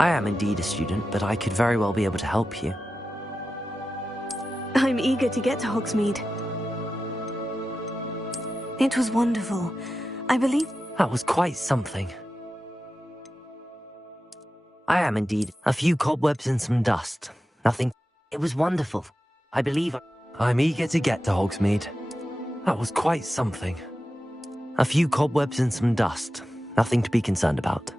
I am indeed a student, but I could very well be able to help you. I'm eager to get to Hogsmeade. It was wonderful. I believe... That was quite something. I am indeed. A few cobwebs and some dust. Nothing. It was wonderful. I believe... I'm eager to get to Hogsmeade. That was quite something. A few cobwebs and some dust. Nothing to be concerned about.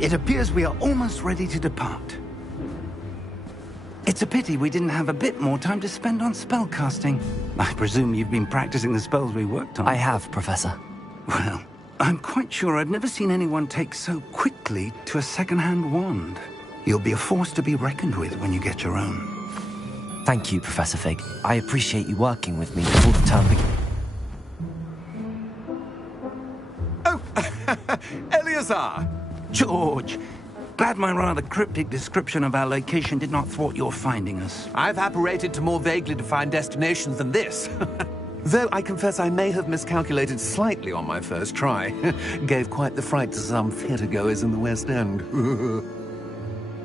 It appears we are almost ready to depart. It's a pity we didn't have a bit more time to spend on spellcasting. I presume you've been practicing the spells we worked on. I have, Professor. Well, I'm quite sure I've never seen anyone take so quickly to a second-hand wand. You'll be a force to be reckoned with when you get your own. Thank you, Professor Fig. I appreciate you working with me before the term begins. Oh, Eleazar! George, glad my rather cryptic description of our location did not thwart your finding us. I've apparated to more vaguely defined destinations than this. Though I confess I may have miscalculated slightly on my first try. Gave quite the fright to some theatre-goers in the West End.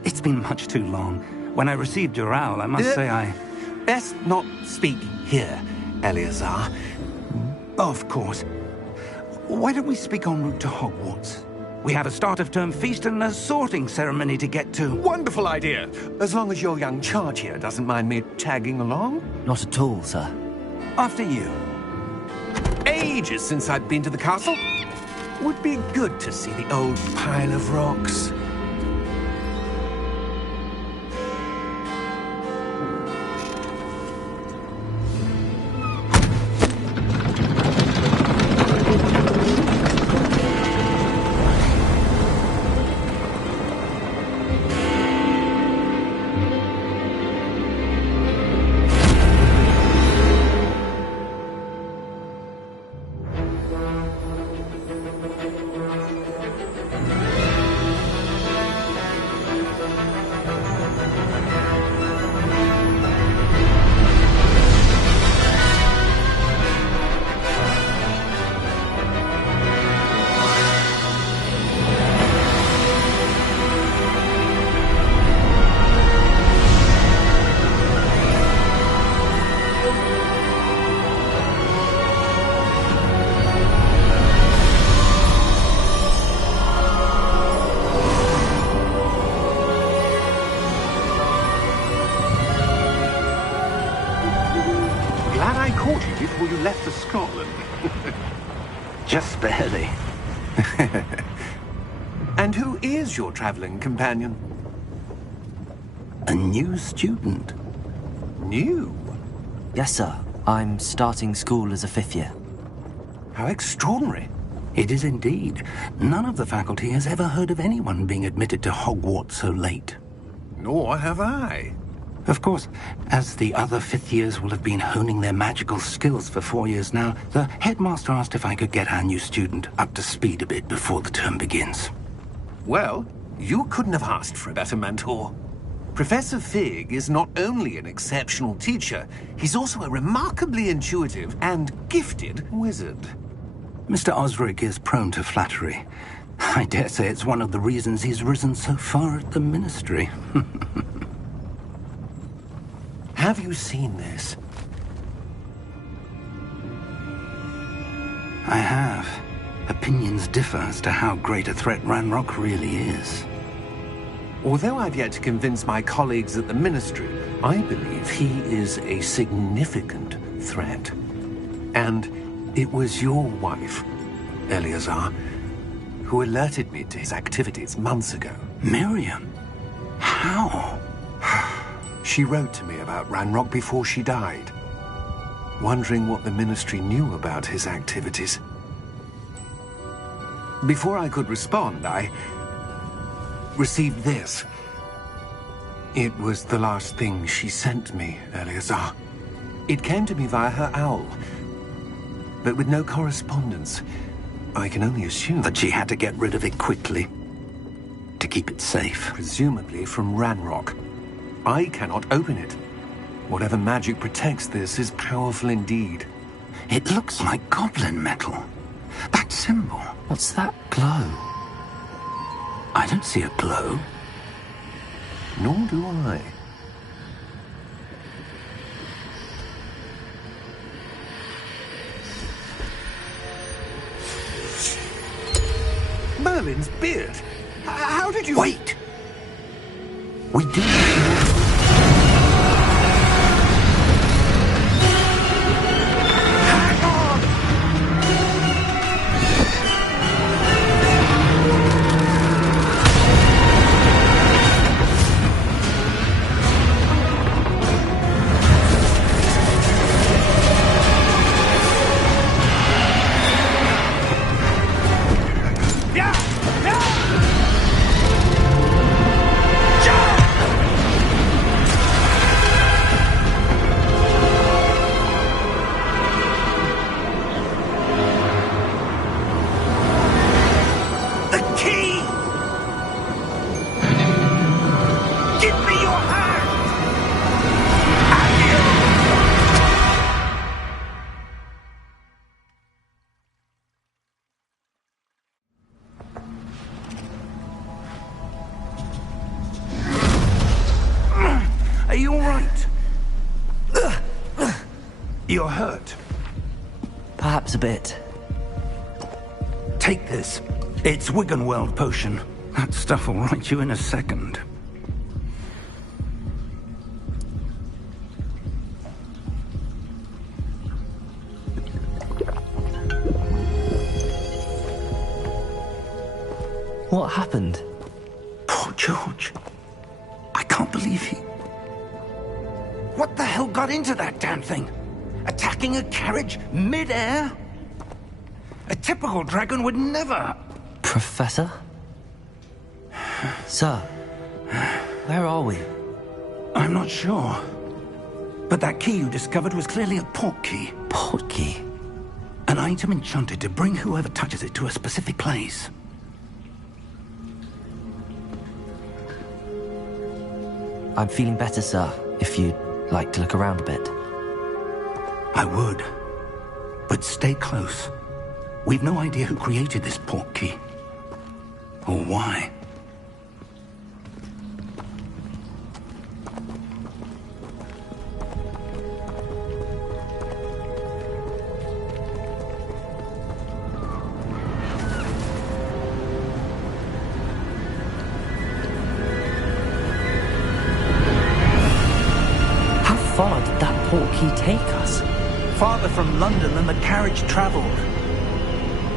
It's been much too long. When I received your owl, I must say I... Best not speak here, Eleazar. Of course. Why don't we speak en route to Hogwarts? We have a start-of-term feast and a sorting ceremony to get to. Wonderful idea! As long as your young charge here doesn't mind me tagging along. Not at all, sir. After you. Ages since I've been to the castle. Would be good to see the old pile of rocks. Before you left for Scotland. Just barely. And who is your traveling companion? A new student. New? Yes, sir. I'm starting school as a 5th year. How extraordinary. It is indeed. None of the faculty has ever heard of anyone being admitted to Hogwarts so late. Nor have I. Of course, as the other 5th years will have been honing their magical skills for 4 years now, the headmaster asked if I could get our new student up to speed a bit before the term begins. Well, you couldn't have asked for a better mentor. Professor Fig is not only an exceptional teacher, he's also a remarkably intuitive and gifted wizard. Mr. Osric is prone to flattery. I dare say it's one of the reasons he's risen so far at the Ministry. Have you seen this? I have. Opinions differ as to how great a threat Ranrock really is. Although I've yet to convince my colleagues at the Ministry, I believe he is a significant threat. And it was your wife, Eleazar, who alerted me to his activities months ago. Miriam? How? She wrote to me about Ranrock before she died, wondering what the Ministry knew about his activities. Before I could respond, I received this. It was the last thing she sent me, Eleazar. It came to me via her owl, but with no correspondence. I can only assume That she had to get rid of it quickly, to keep it safe. presumably from Ranrock. I cannot open it. Whatever magic protects this is powerful indeed. It looks like goblin metal. That symbol. What's that glow? I don't see a glow. Nor do I. Merlin's beard. How did you... Wait! We do... Hang on! You're hurt. Perhaps a bit. Take this. It's Wiggenweld potion. That stuff will right you in a second. What happened? Poor George. I can't believe he... What the hell got into that damn thing? Attacking a carriage mid-air? A typical dragon would never... Professor? Sir, where are we? I'm not sure. But that key you discovered was clearly a port key. Port key? An item enchanted to bring whoever touches it to a specific place. I'm feeling better, sir, if you'd like to look around a bit. I would. But stay close. We've no idea who created this port key. Or why. How far did that port key take us? Farther from London than the carriage travelled.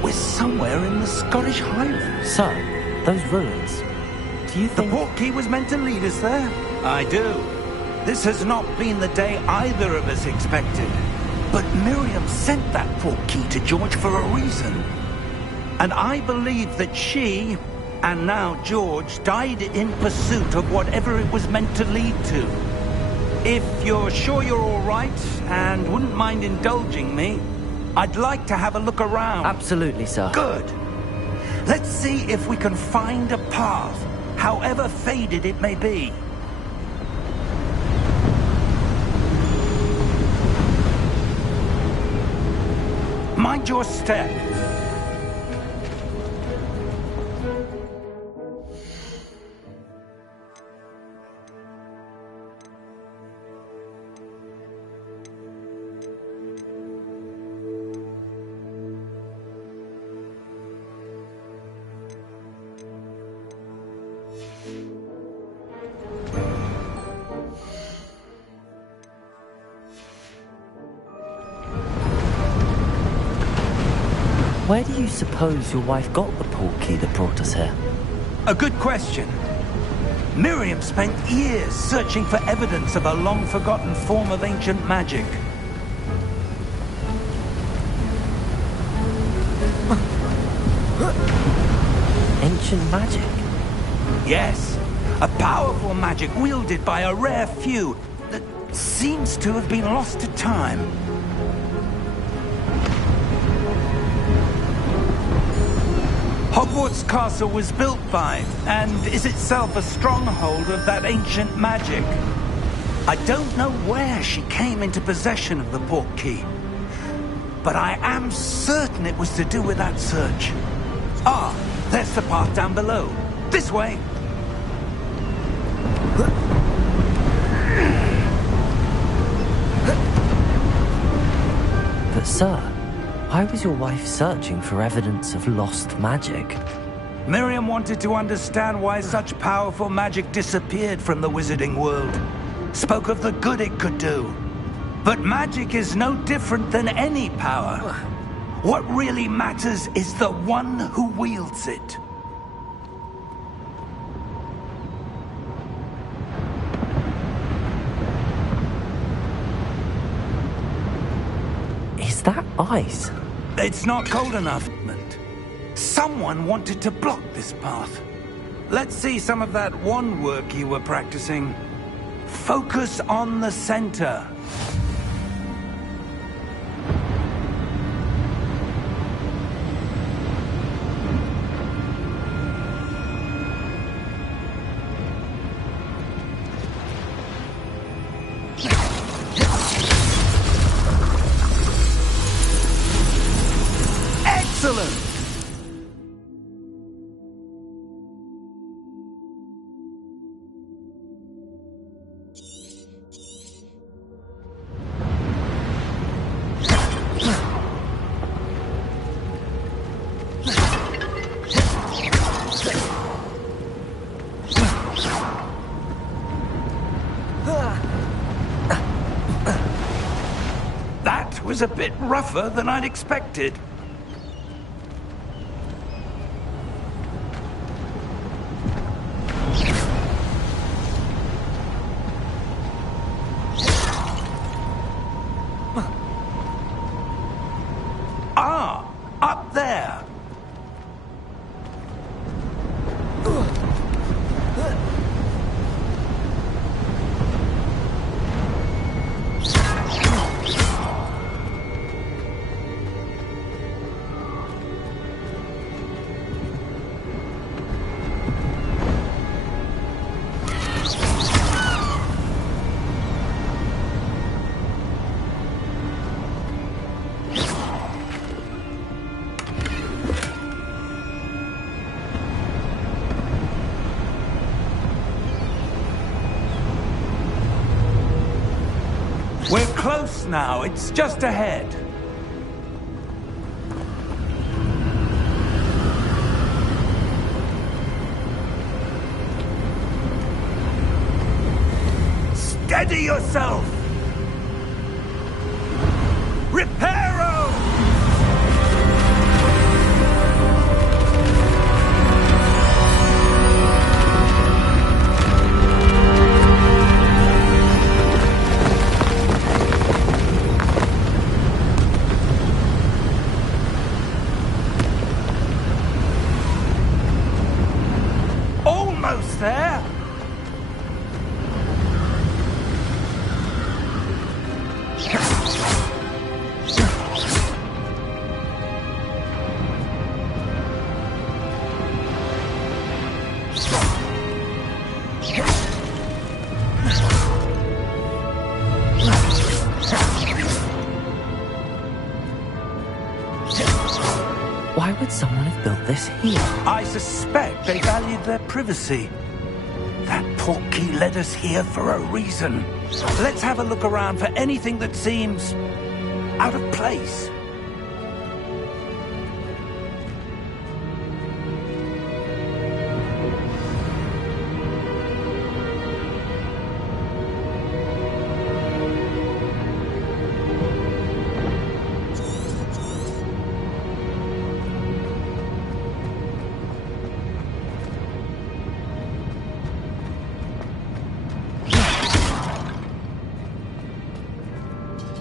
We're somewhere in the Scottish Highlands. Sir, those ruins. Do you The think... port key was meant to lead us there? I do. This has not been the day either of us expected. But Miriam sent that port key to George for a reason. And I believe that she, and now George, died in pursuit of whatever it was meant to lead to. If you're sure you're all right, and wouldn't mind indulging me, I'd like to have a look around. Absolutely, sir. Good. Let's see if we can find a path, however faded it may be. Mind your step. Where do you suppose your wife got the port key that brought us here? A good question. Miriam spent years searching for evidence of a long-forgotten form of ancient magic. Ancient magic? Yes, a powerful magic wielded by a rare few that seems to have been lost to time. Hogwarts Castle was built by, and is itself a stronghold of that ancient magic. I don't know where she came into possession of the port key, but I am certain it was to do with that search. Ah, there's the path down below. This way. But sir, why was your wife searching for evidence of lost magic? Miriam wanted to understand why such powerful magic disappeared from the wizarding world. Spoke of the good it could do. But magic is no different than any power. What really matters is the one who wields it. Is that ice? It's not cold enough. Someone wanted to block this path. Let's see some of that wand work you were practicing. Focus on the center. Excellent! was a bit rougher than I'd expected. Ah, up there. We're close now. It's just ahead. Steady yourself! Reparo! Almost there! Why would someone have built this here? I suspect they valued their privacy. That portkey led us here for a reason. Let's have a look around for anything that seems out of place.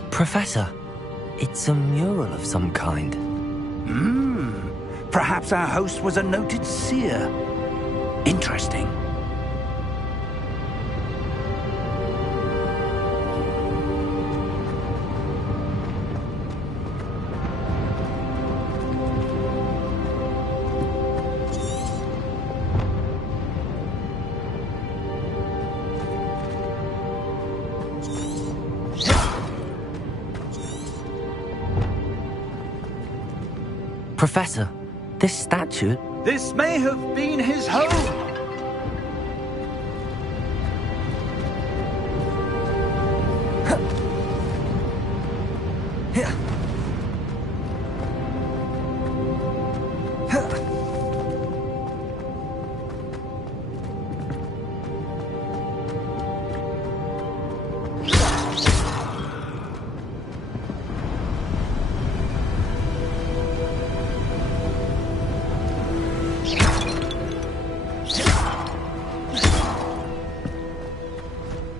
Professor, it's a mural of some kind. Perhaps our host was a noted seer. Interesting. Professor, this statue... This may have been his home.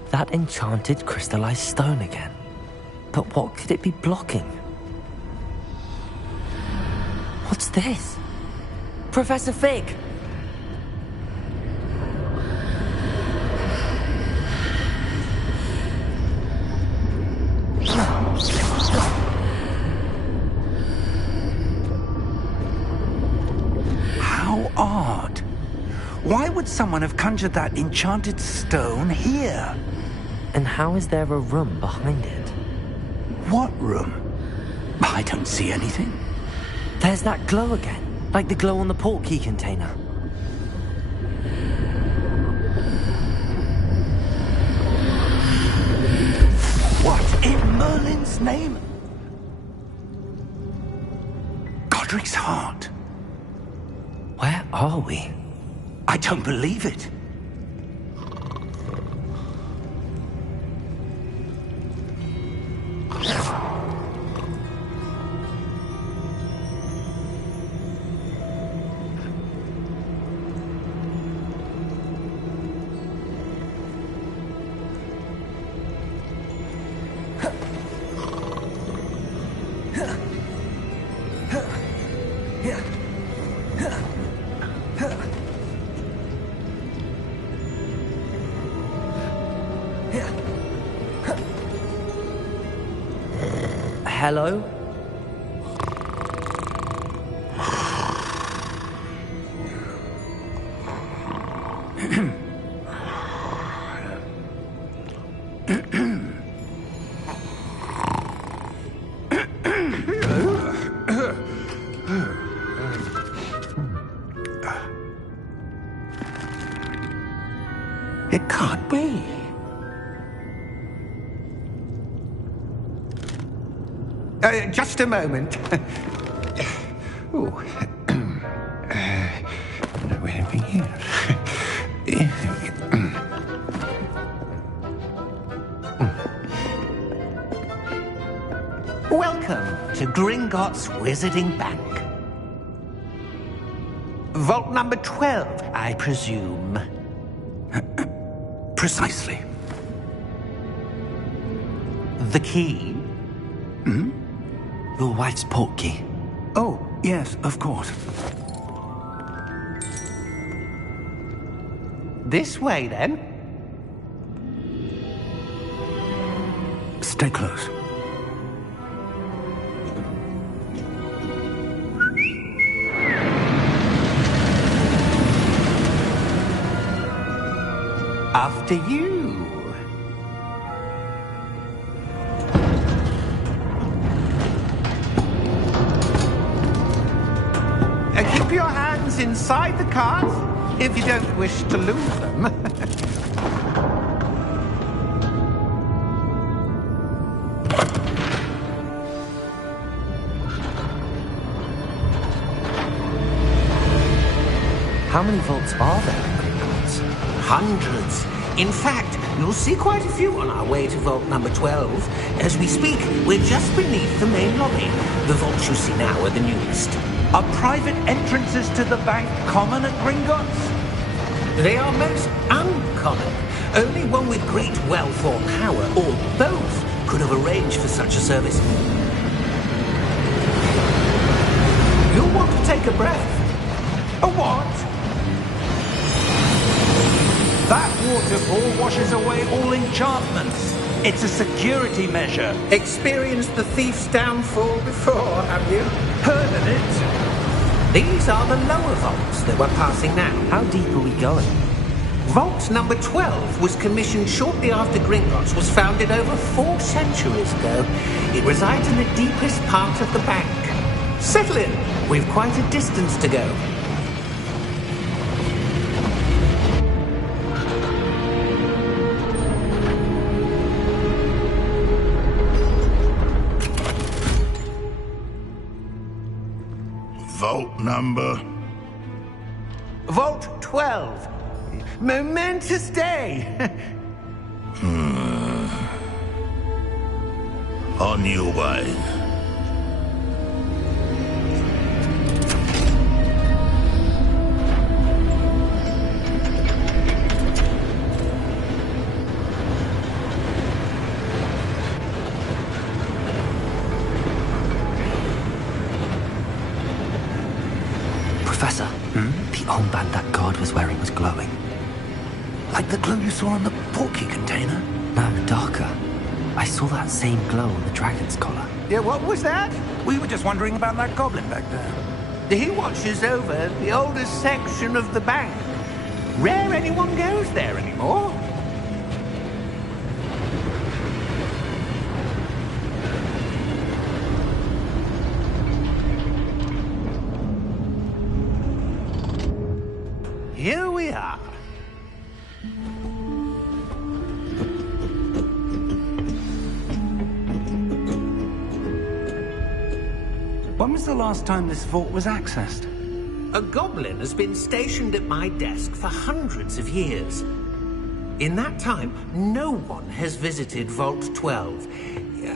That enchanted crystallized stone again. But what could it be blocking? What's this? Professor Fig! How odd. Why would someone have conjured that enchanted stone here? And how is there a room behind it? What room? I don't see anything. There's that glow again, like the glow on the portkey container. What in Merlin's name? Godric's heart. Where are we? I don't believe it. hello? It can't be. Just a moment. Ooh. Wait a minute. Welcome to Gringotts Wizarding Bank. Vault number 12, I presume. Precisely. The key? Hmm? Your wife's portkey. Oh, yes, of course. This way, then. Stay close. After you. Keep your hands inside the cart if you don't wish to lose them. How many vaults are there in Gringotts? Hundreds. In fact, you'll see quite a few on our way to vault number 12. As we speak, we're just beneath the main lobby. The vaults you see now are the newest. Are private entrances to the bank common at Gringotts? They are most uncommon. Only one with great wealth or power, or both, could have arranged for such a service. You'll want to take a breath. A what? That waterfall washes away all enchantments. It's a security measure. Experienced the thief's downfall before, have you? Heard of it? These are the lower vaults that we're passing now. How deep are we going? Vault number 12 was commissioned shortly after Gringotts was founded over 4 centuries ago. It resides in the deepest part of the bank. Settle in. We've quite a distance to go. Vault number? Vault 12. Momentous day. On your way. Professor, the armband that guard was wearing was glowing. Like the glow you saw on the portkey container? No, darker. I saw that same glow on the dragon's collar. Yeah, what was that? We were just wondering about that goblin back there. He watches over the oldest section of the bank. Rare anyone goes there anymore. Here we are. When was the last time this vault was accessed? A goblin has been stationed at my desk for hundreds of years. In that time, no one has visited Vault 12.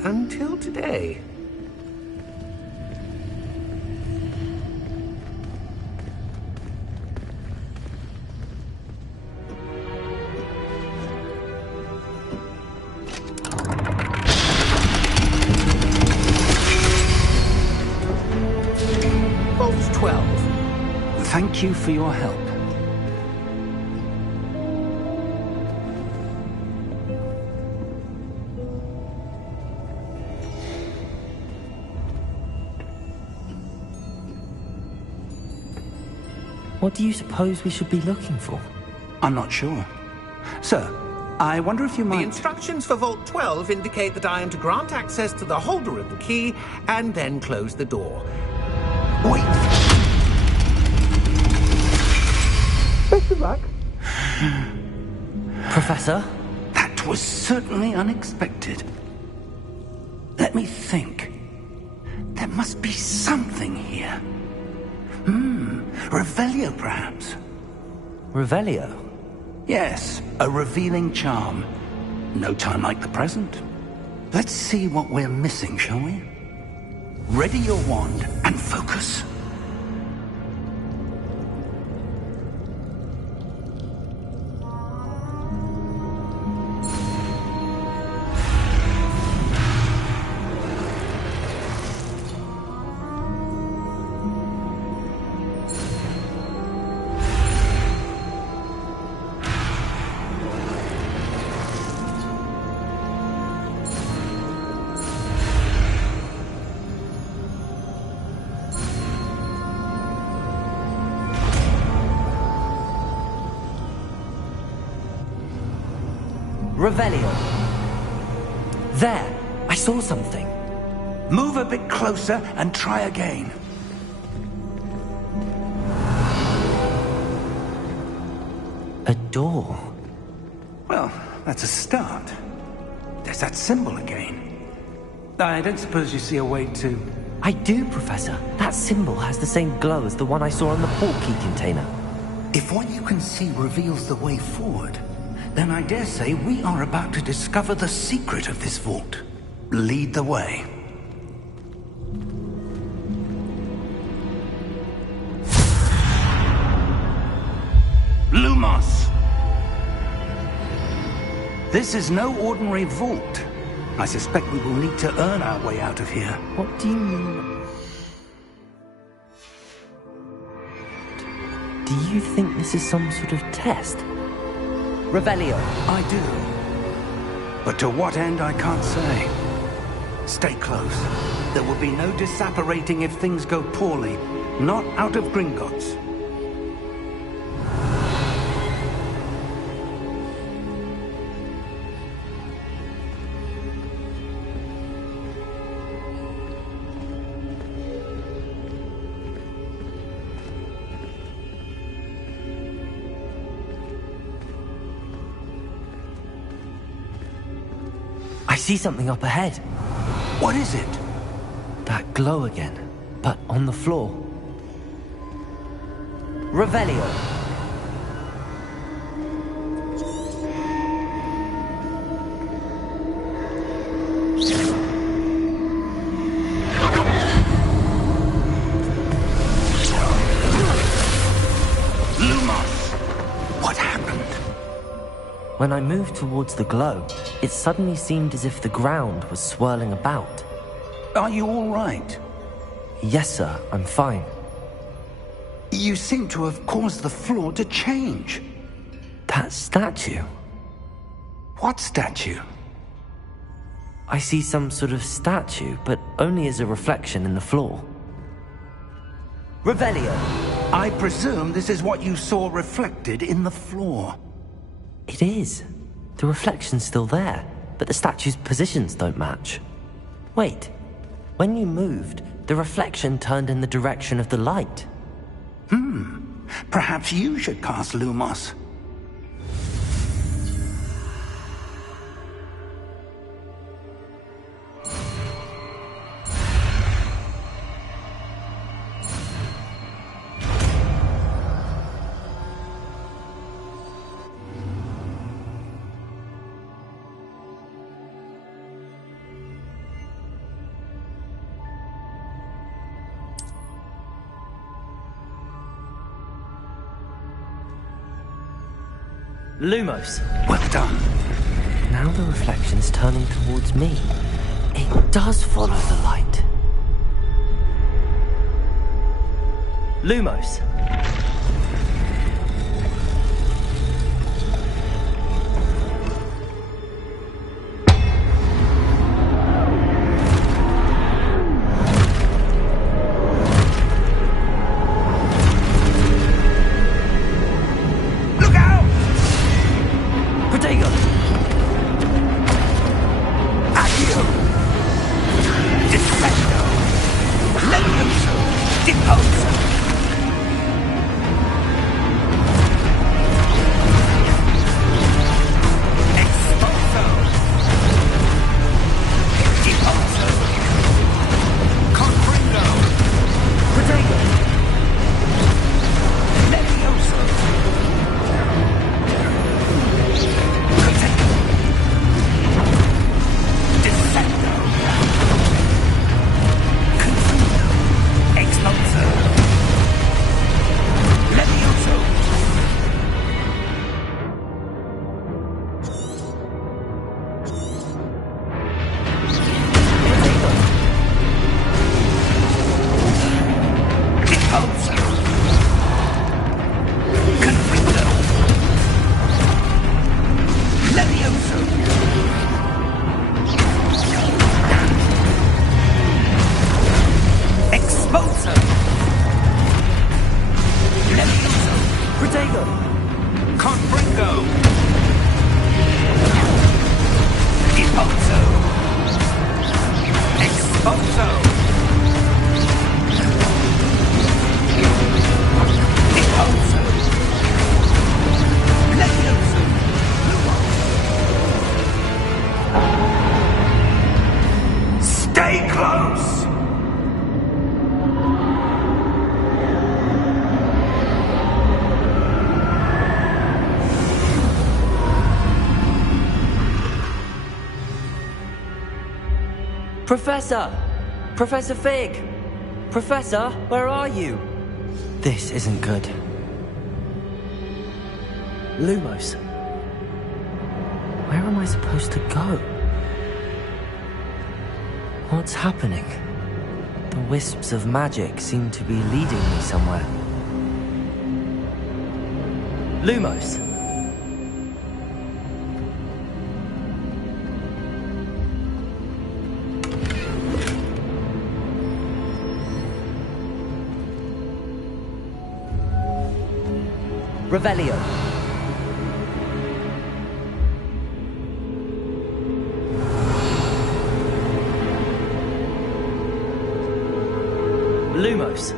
Until today. Vault 12. Thank you for your help. What do you suppose we should be looking for? I'm not sure. Sir, I wonder if you The might... instructions for Vault 12 indicate that I am to grant access to the holder of the key and then close the door. Wait! Best of luck. Professor? That was certainly unexpected. Let me think. There must be something here. Revelio, perhaps? Revelio? Yes, a revealing charm. No time like the present. Let's see what we're missing, shall we? Ready your wand and focus. Revelio. There! I saw something. Move a bit closer and try again. A door. Well, that's a start. There's that symbol again. I don't suppose you see a way to... I do, Professor. That symbol has the same glow as the one I saw on the port key container. If what you can see reveals the way forward, then I dare say we are about to discover the secret of this vault. Lead the way. Lumos! This is no ordinary vault. I suspect we will need to earn our way out of here. What do you mean? Do you think this is some sort of test? Revelio. I do. But to what end, I can't say. Stay close. There will be no disapparating if things go poorly. Not out of Gringotts. I see something up ahead. What is it? That glow again, but on the floor. Revelio. Lumos! What happened? When I moved towards the glow, it suddenly seemed as if the ground was swirling about. Are you all right? Yes, sir, I'm fine. You seem to have caused the floor to change. That statue. What statue? I see some sort of statue, but only as a reflection in the floor. Revelio. I presume this is what you saw reflected in the floor. It is. The reflection's still there, but the statue's positions don't match. Wait. When you moved, the reflection turned in the direction of the light. Perhaps you should cast Lumos. Lumos. Well done. Now the reflection's turning towards me. It does follow the light. Lumos. Confringo! Expulso! Expulso! Expulso! Levioso! Stay close! Professor! Professor Fig! Professor, where are you? This isn't good. Lumos. Where am I supposed to go? What's happening? The wisps of magic seem to be leading me somewhere. Lumos. Revelio. Lumos.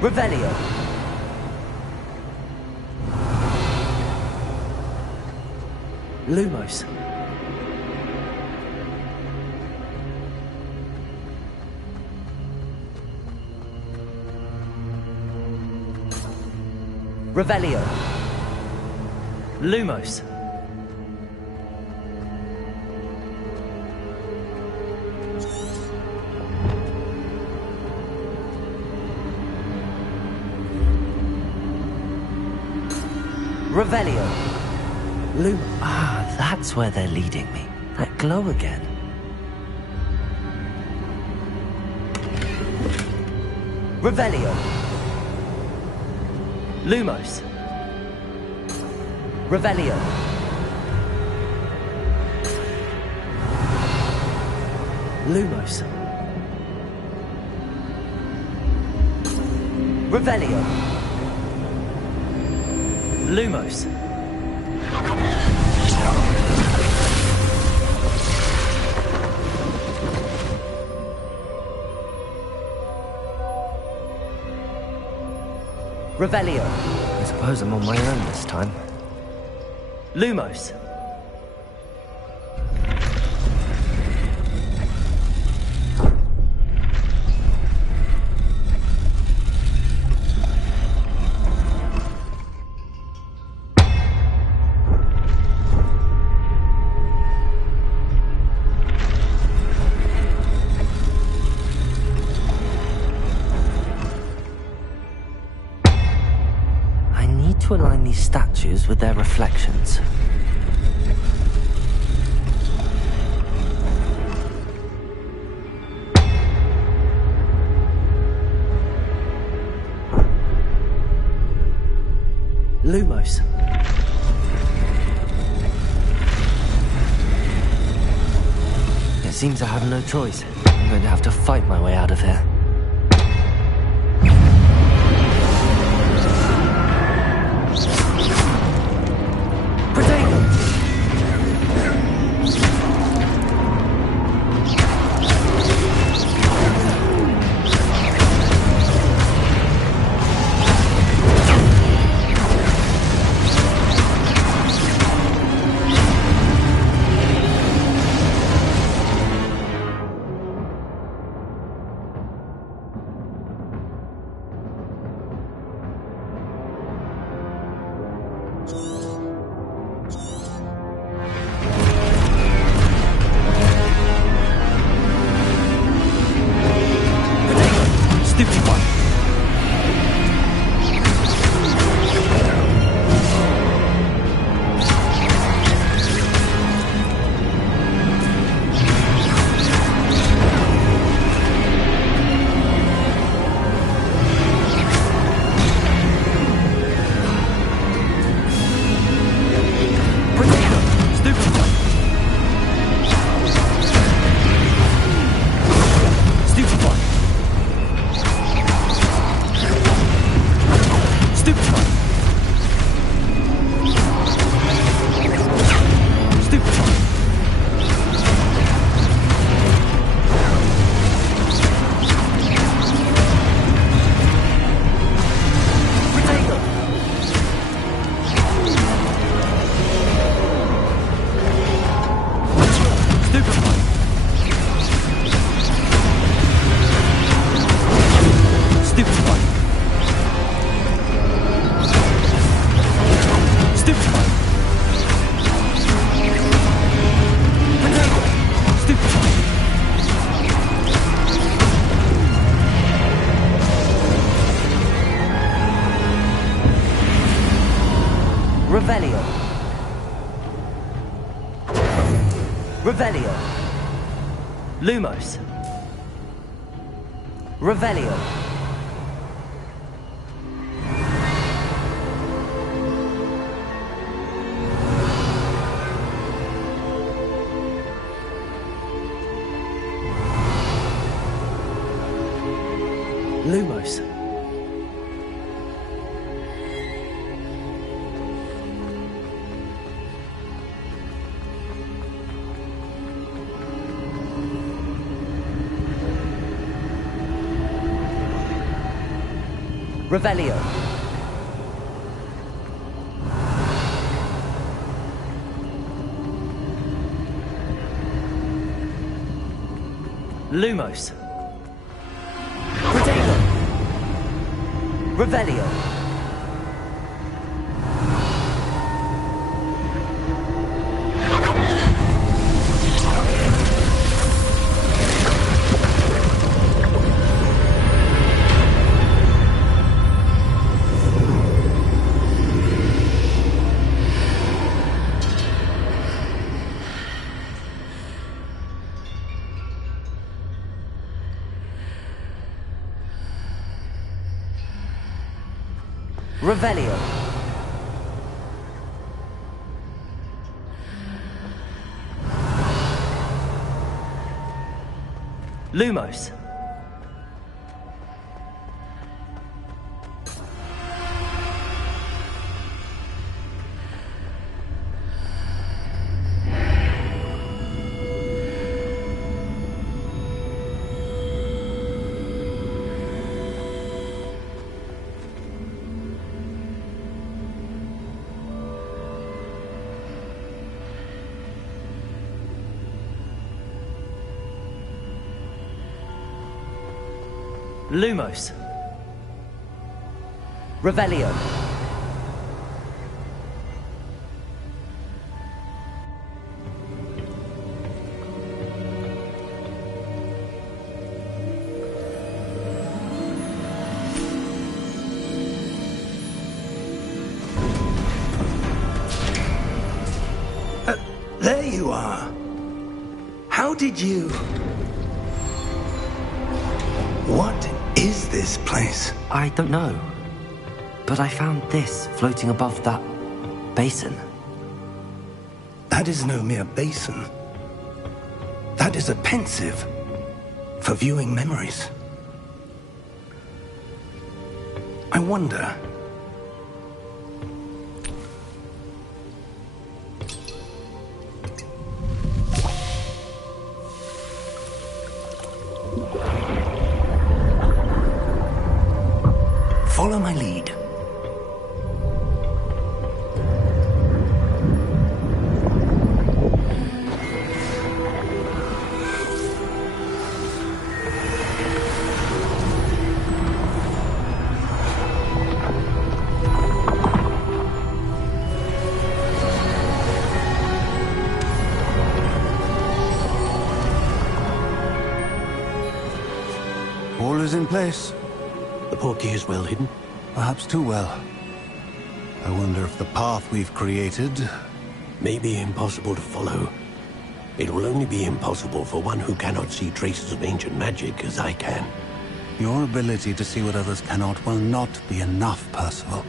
Revelio. Lumos. Revelio. Lumos. Revelio. Ah, that's where they're leading me. That glow again. Revelio. Lumos. Revelio. Lumos. Revelio. Lumos. Revelio. I suppose I'm on my own this time. Lumos. To align these statues with their reflections. Lumos. It seems I have no choice. I'm going to have to fight my way out of here. Stupid one. Revelio. Revelio. Lumos. Revelio. Lumos. Revelio. Lumos. Protego. Revelio. Revelio. Lumos. Lumos. Revelio. There you are. How did you... What is this place? I don't know. But I found this floating above that basin. That is no mere basin. That is a pensive for viewing memories. I wonder... Follow my lead. All is in place. The portkey is well hidden. Perhaps too well. I wonder if the path we've created... May be impossible to follow. It will only be impossible for one who cannot see traces of ancient magic as I can. Your ability to see what others cannot will not be enough, Percival.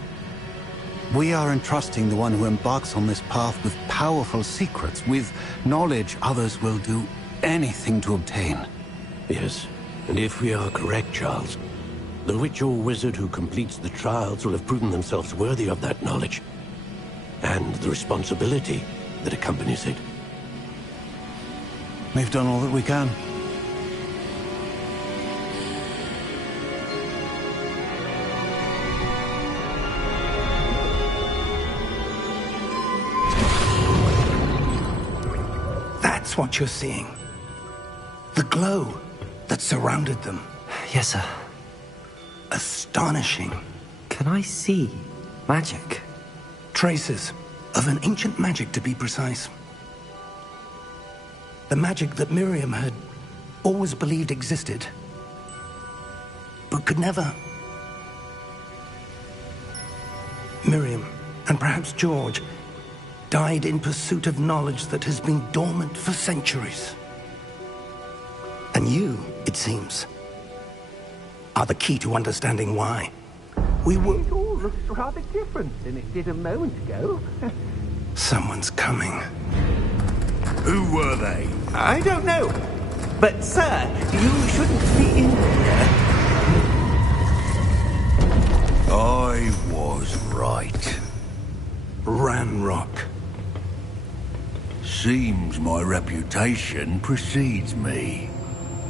We are entrusting the one who embarks on this path with powerful secrets, with knowledge others will do anything to obtain. Yes, and if we are correct, Charles, the witch or wizard who completes the trials will have proven themselves worthy of that knowledge, and the responsibility that accompanies it. We've done all that we can. That's what you're seeing. The glow that surrounded them. Yes, sir. Astonishing. Can I see magic? Traces of an ancient magic, to be precise. The magic that Miriam had always believed existed, but could never. Miriam and perhaps George, died in pursuit of knowledge that has been dormant for centuries. And you, it seems, are the key to understanding why. We were... It all looks rather different than it did a moment ago. Someone's coming. Who were they? I don't know. But, sir, you shouldn't be in here. I was right. Ranrock. Seems my reputation precedes me.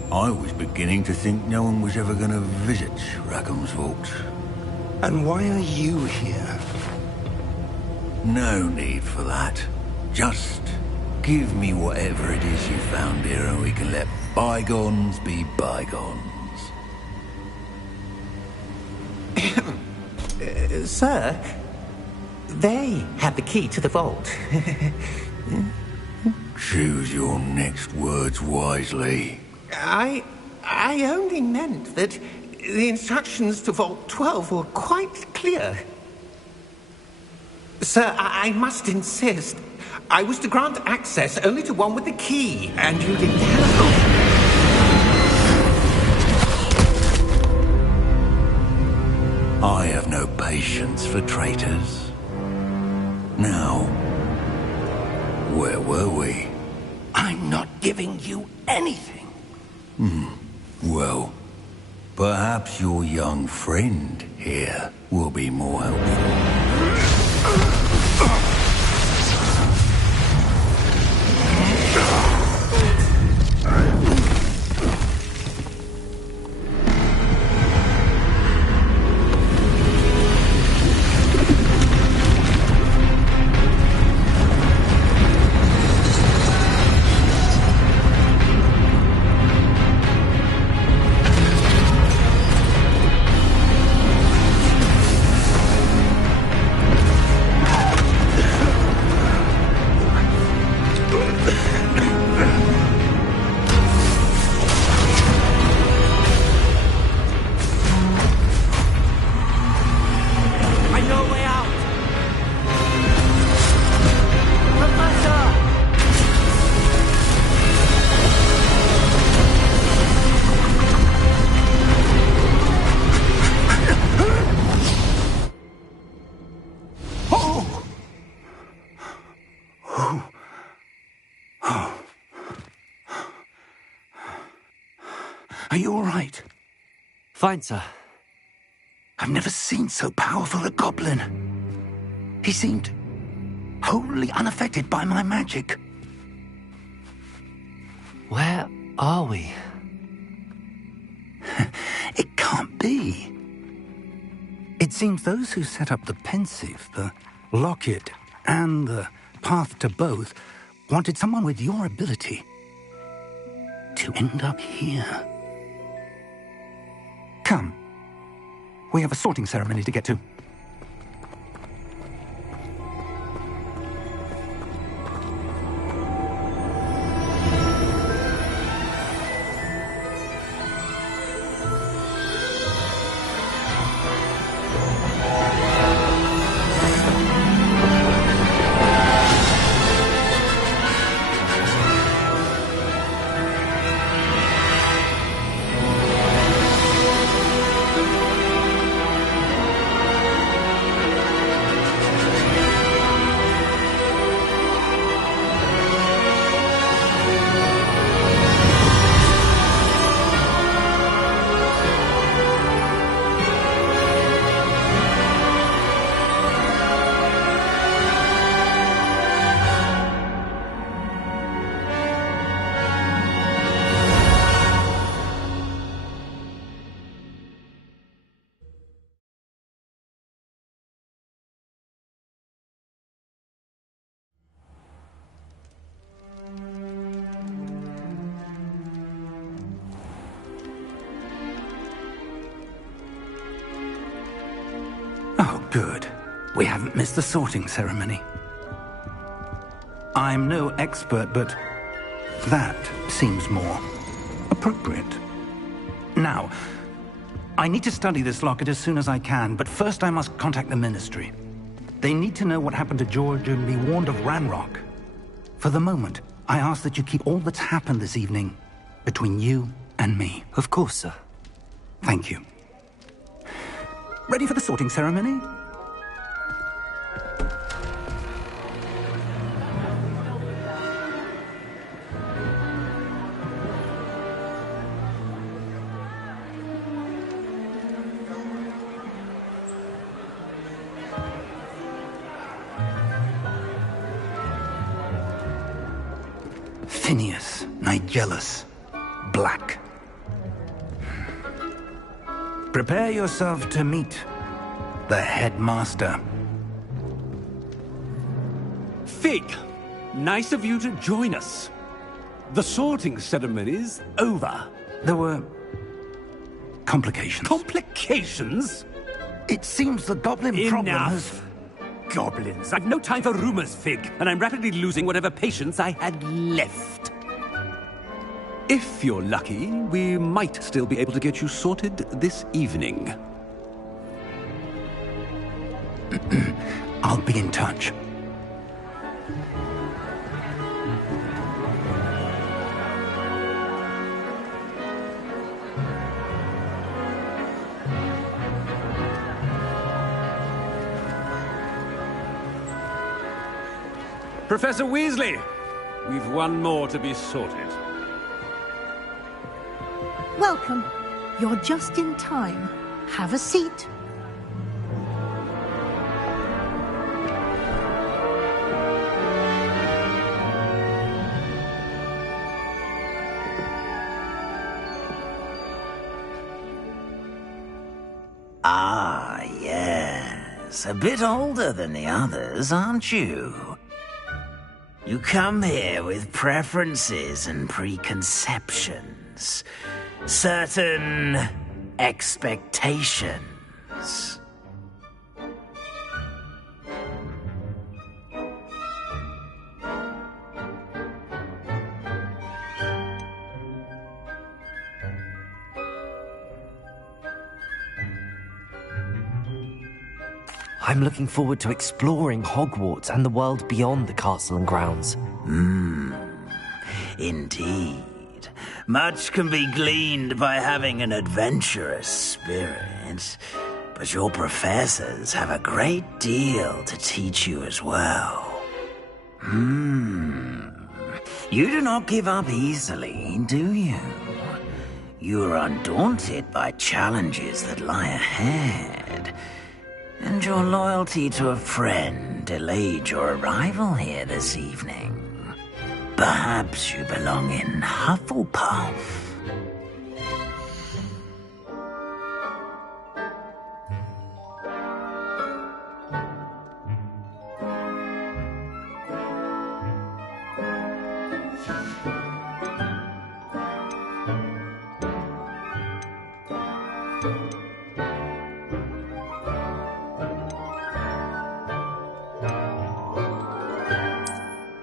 I was beginning to think no one was ever going to visit Rackham's vault. And why are you here? No need for that. Just give me whatever it is you found here and we can let bygones be bygones. Sir, they have the key to the vault. Choose your next words wisely. I only meant that the instructions to Vault 12 were quite clear. Sir, I must insist. I was to grant access only to one with the key, and you didn't have... I have no patience for traitors. Now, where were we? I'm not giving you anything. Well, perhaps your young friend here will be more helpful. Are you all right? Fine, sir. I've never seen so powerful a goblin. He seemed wholly unaffected by my magic. Where are we? It can't be. It seems those who set up the pensive, the locket, and the path to both wanted someone with your ability to end up here. Come. We have a sorting ceremony to get to. Oh, good. We haven't missed the sorting ceremony. I'm no expert, but that seems more appropriate. Now, I need to study this locket as soon as I can, but first I must contact the Ministry. They need to know what happened to George and be warned of Ranrock. For the moment, I ask that you keep all that's happened this evening between you and me. Of course, sir. Thank you. Ready for the sorting ceremony? Phineas, Nigellus, Black. Prepare yourself to meet the headmaster. Fig, nice of you to join us. The sorting ceremony's over. There were complications. Complications? It seems the goblin problem has... Enough. Goblins. I've no time for rumors, Fig, and I'm rapidly losing whatever patience I had left. If you're lucky, we might still be able to get you sorted this evening. I'll be in touch. Professor Weasley, we've one more to be sorted. Welcome. You're just in time. Have a seat. Ah, yes. A bit older than the others, aren't you? You come here with preferences and preconceptions. Certain expectations. I'm looking forward to exploring Hogwarts and the world beyond the castle and grounds. Indeed. Much can be gleaned by having an adventurous spirit, but your professors have a great deal to teach you as well. You do not give up easily, do you? You are undaunted by challenges that lie ahead, and your loyalty to a friend delayed your arrival here this evening. Perhaps you belong in Hufflepuff.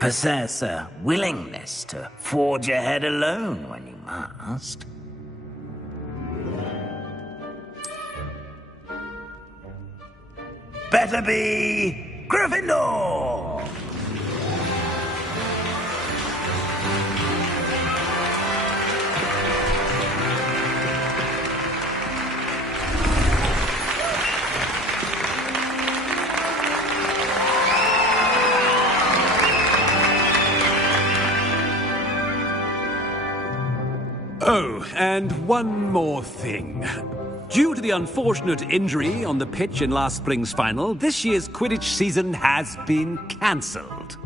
Possess a willingness to forge ahead alone when you must. Better be Gryffindor! Oh, and one more thing. Due to the unfortunate injury on the pitch in last spring's final, this year's Quidditch season has been cancelled.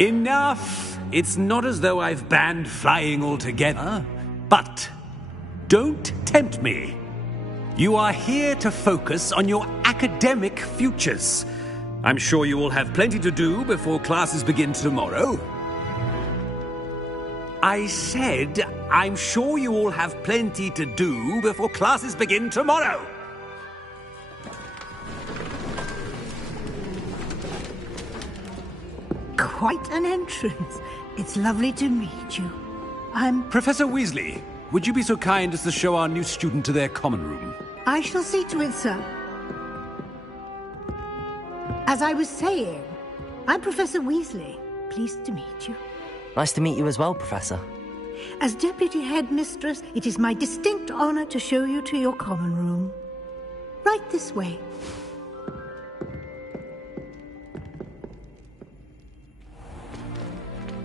Enough! It's not as though I've banned flying altogether, but don't tempt me. You are here to focus on your academic futures. I'm sure you will have plenty to do before classes begin tomorrow. I said, I'm sure you all have plenty to do before classes begin tomorrow. Quite an entrance. It's lovely to meet you. I'm... Professor Weasley, would you be so kind as to show our new student to their common room? I shall see to it, sir. As I was saying, I'm Professor Weasley. Pleased to meet you. Nice to meet you as well, Professor. As Deputy Headmistress, it is my distinct honor to show you to your common room. Right this way.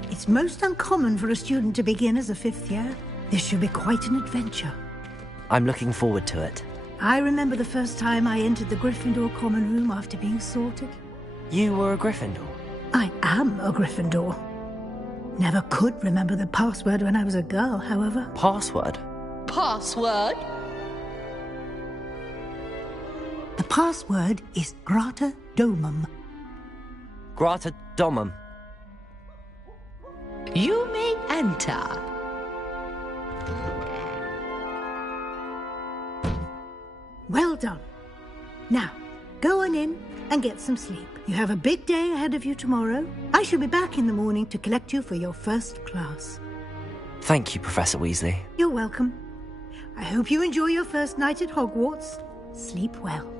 It's most uncommon for a student to begin as a 5th year. This should be quite an adventure. I'm looking forward to it. I remember the first time I entered the Gryffindor common room after being sorted. You were a Gryffindor? I am a Gryffindor. Never could remember the password when I was a girl, however. Password? Password? The password is Grata Domum. Grata Domum. You may enter. Well done. Now, go on in and get some sleep. You have a big day ahead of you tomorrow. I shall be back in the morning to collect you for your first class. Thank you, Professor Weasley. You're welcome. I hope you enjoy your first night at Hogwarts. Sleep well.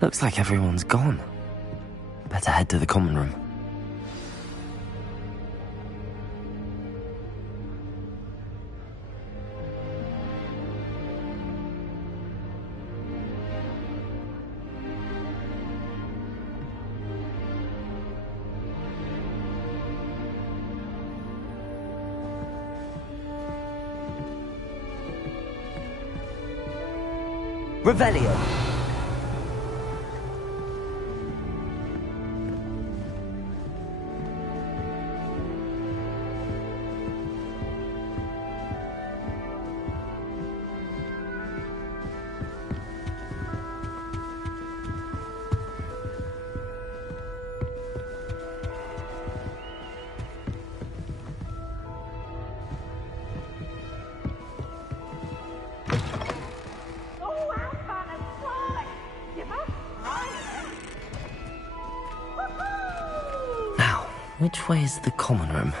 Looks like everyone's gone. Better head to the common room. Revelio. Which way is the common room?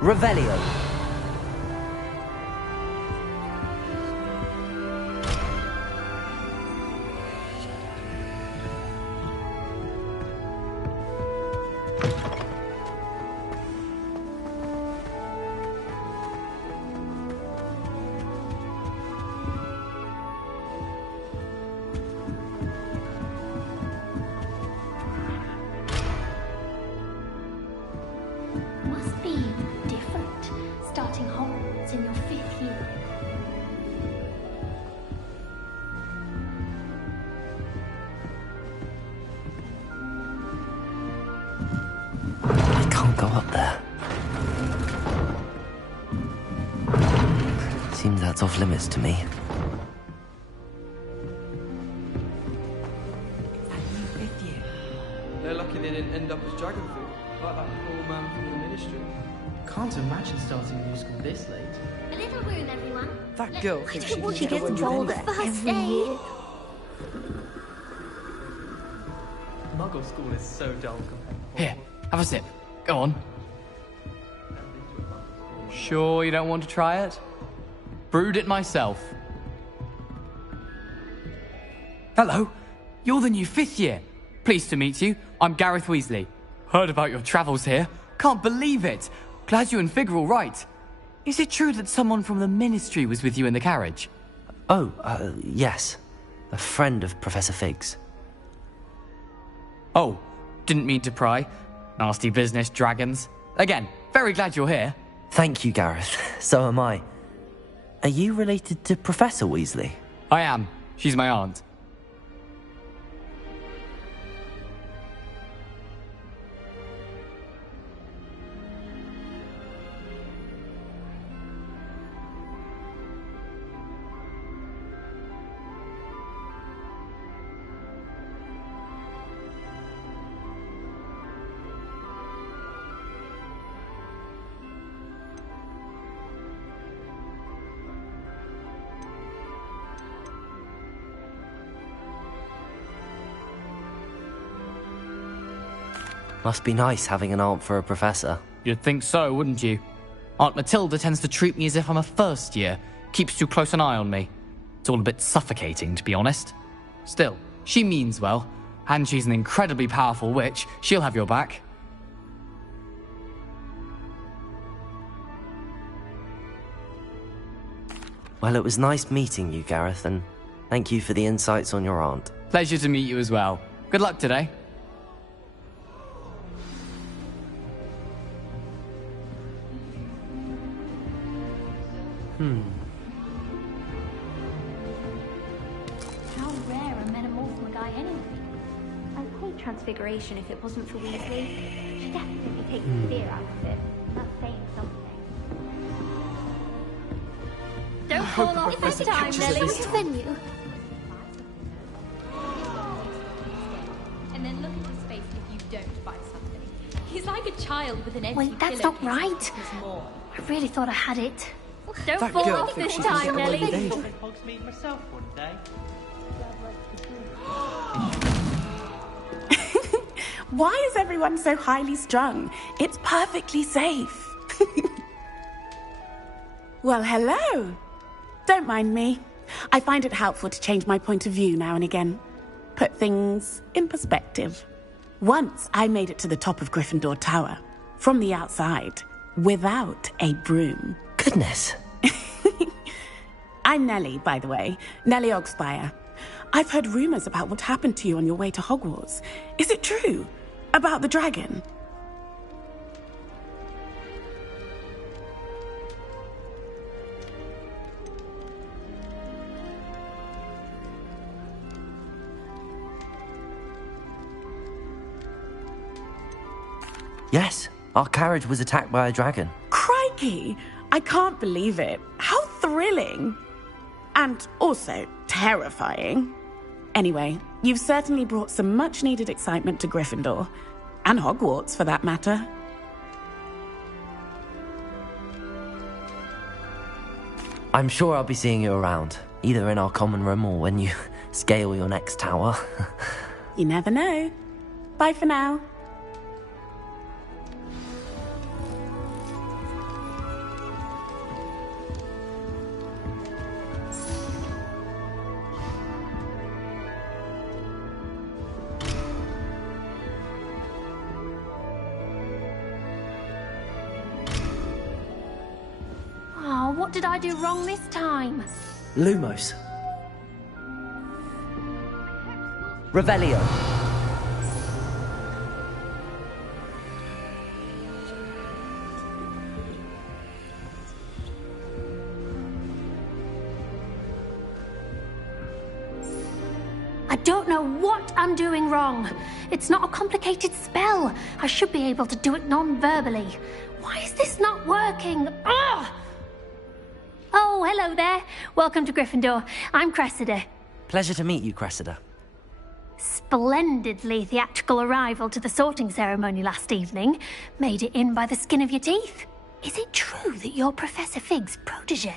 Revelio. Must be different, starting Hogwarts in your 5th year. I can't go up there. Seems that's off limits to me. They're lucky they didn't end up as Dragonfield, like that poor man from the Ministry. Can't imagine starting a new school this late. A little room, everyone. That girl thinks she She gets older every year. Muggle school is so dull compared to Here, have a sip. Go on. Sure you don't want to try it? Brewed it myself. Hello, you're the new 5th year. Pleased to meet you. I'm Gareth Weasley. Heard about your travels here. Can't believe it. Glad you and Fig are all right. Is it true that someone from the Ministry was with you in the carriage? Oh, yes. A friend of Professor Fig's. Oh, didn't mean to pry. Nasty business, dragons. Again, very glad you're here. Thank you, Gareth. So am I. Are you related to Professor Weasley? I am. She's my aunt. Must be nice having an aunt for a professor. You'd think so, wouldn't you? Aunt Matilda tends to treat me as if I'm a first year. Keeps too close an eye on me. It's all a bit suffocating, to be honest. Still, she means well. And she's an incredibly powerful witch. She'll have your back. Well, it was nice meeting you, Gareth, and thank you for the insights on your aunt. Pleasure to meet you as well. Good luck today. How rare a metamorpho guy anyway? I'd hate transfiguration if it wasn't for Weasley. She definitely takes the fear out of it. That's saying something. Don't fall off this time, Nelly. Which venue? And then look at his face if you don't buy something. He's like a child with an empty Wait, that's not right. I really thought I had it. Don't That fall girl off thinks this she's time, got Nelly. Hogsmeade myself one day. Why is everyone so highly strung? It's perfectly safe. Well, hello. Don't mind me. I find it helpful to change my point of view now and again. Put things in perspective. Once I made it to the top of Gryffindor Tower, from the outside, without a broom. Goodness. I'm Nellie, by the way. Nellie Ogspire. I've heard rumors about what happened to you on your way to Hogwarts. Is it true? About the dragon? Yes, our carriage was attacked by a dragon. Crikey! I can't believe it. How thrilling! And also terrifying. Anyway, you've certainly brought some much-needed excitement to Gryffindor. And Hogwarts, for that matter. I'm sure I'll be seeing you around, either in our common room or when you scale your next tower. You never know. Bye for now. Oh, what did I do wrong this time? Lumos. Revelio. I don't know what I'm doing wrong. It's not a complicated spell. I should be able to do it non-verbally. Why is this not working? Ugh! Oh, hello there. Welcome to Gryffindor. I'm Cressida. Pleasure to meet you, Cressida. Splendidly theatrical arrival to the sorting ceremony last evening. Made it in by the skin of your teeth. Is it true that you're Professor Fig's protege?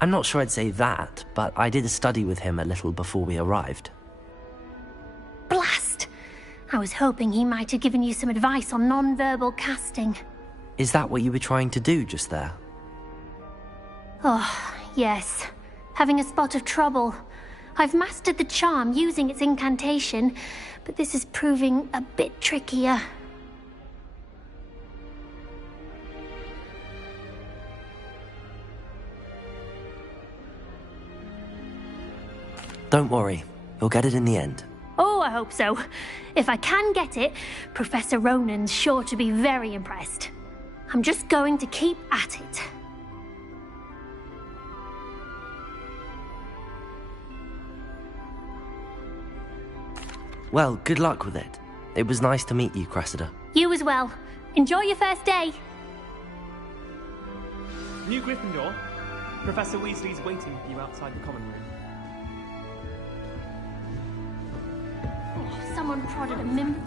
I'm not sure I'd say that, but I did study with him a little before we arrived. Blast! I was hoping he might have given you some advice on non-verbal casting. Is that what you were trying to do just there? Oh, yes. having a spot of trouble. I've mastered the charm using its incantation, but this is proving a bit trickier. Don't worry, you'll get it in the end. Oh, I hope so. If I can get it, Professor Ronan's sure to be very impressed. I'm just going to keep at it. Well, good luck with it. It was nice to meet you, Cressida. You as well. Enjoy your first day. New Gryffindor. Professor Weasley's waiting for you outside the common room. Oh, someone prodded a mim...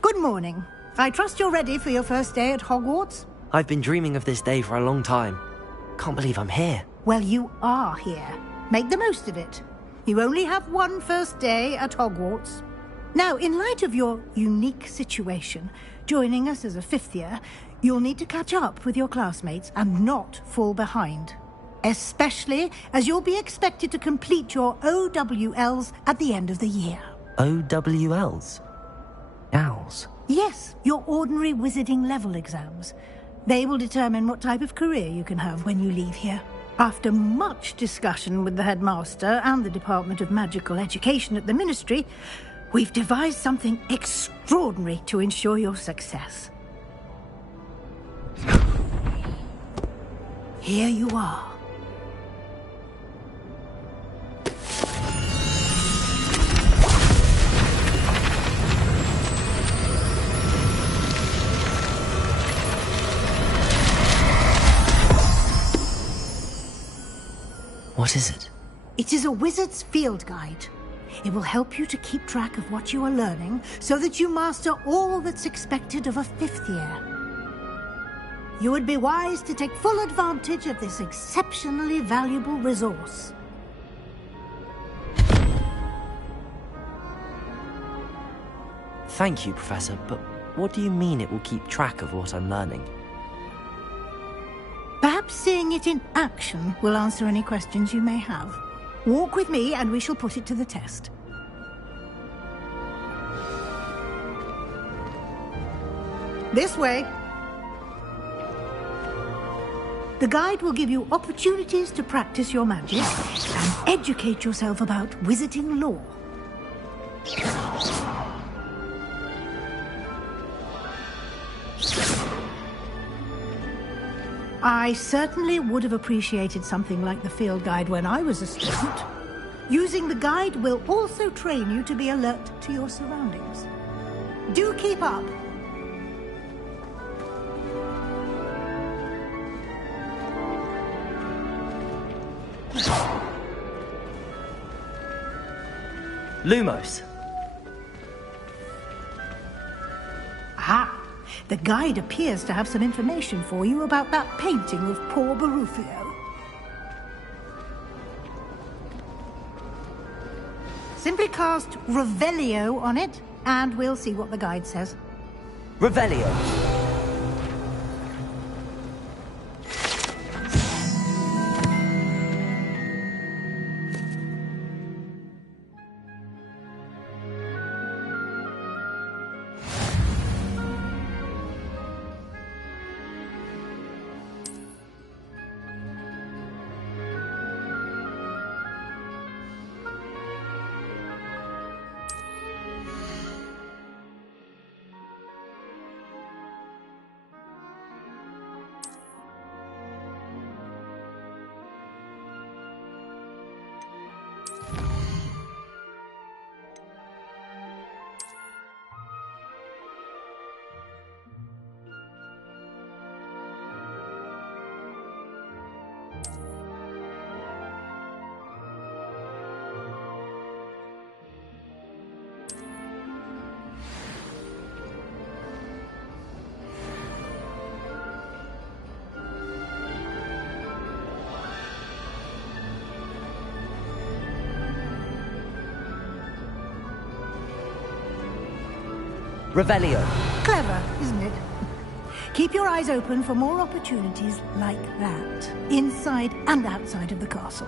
Good morning. I trust you're ready for your first day at Hogwarts? I've been dreaming of this day for a long time. Can't believe I'm here. Well, you are here. Make the most of it. You only have one first day at Hogwarts. Now, in light of your unique situation, joining us as a fifth year, you'll need to catch up with your classmates and not fall behind. Especially as you'll be expected to complete your OWLs at the end of the year. OWLs? Owls? Yes, your ordinary wizarding level exams. They will determine what type of career you can have when you leave here. After much discussion with the headmaster and the Department of Magical Education at the Ministry, we've devised something extraordinary to ensure your success. Here you are. What is it? It is a wizard's field guide. It will help you to keep track of what you are learning so that you master all that's expected of a fifth year. You would be wise to take full advantage of this exceptionally valuable resource. Thank you, Professor, but what do you mean it will keep track of what I'm learning? Perhaps seeing it in action will answer any questions you may have. Walk with me and we shall put it to the test. This way. The guide will give you opportunities to practice your magic and educate yourself about wizarding lore. I certainly would have appreciated something like the field guide when I was a student. Using the guide will also train you to be alert to your surroundings. Do keep up. Lumos. Ah, the guide appears to have some information for you about that painting of poor Barufio. Simply cast Revelio on it, and we'll see what the guide says. Revelio. Revelio. Clever, isn't it? Keep your eyes open for more opportunities like that, inside and outside of the castle.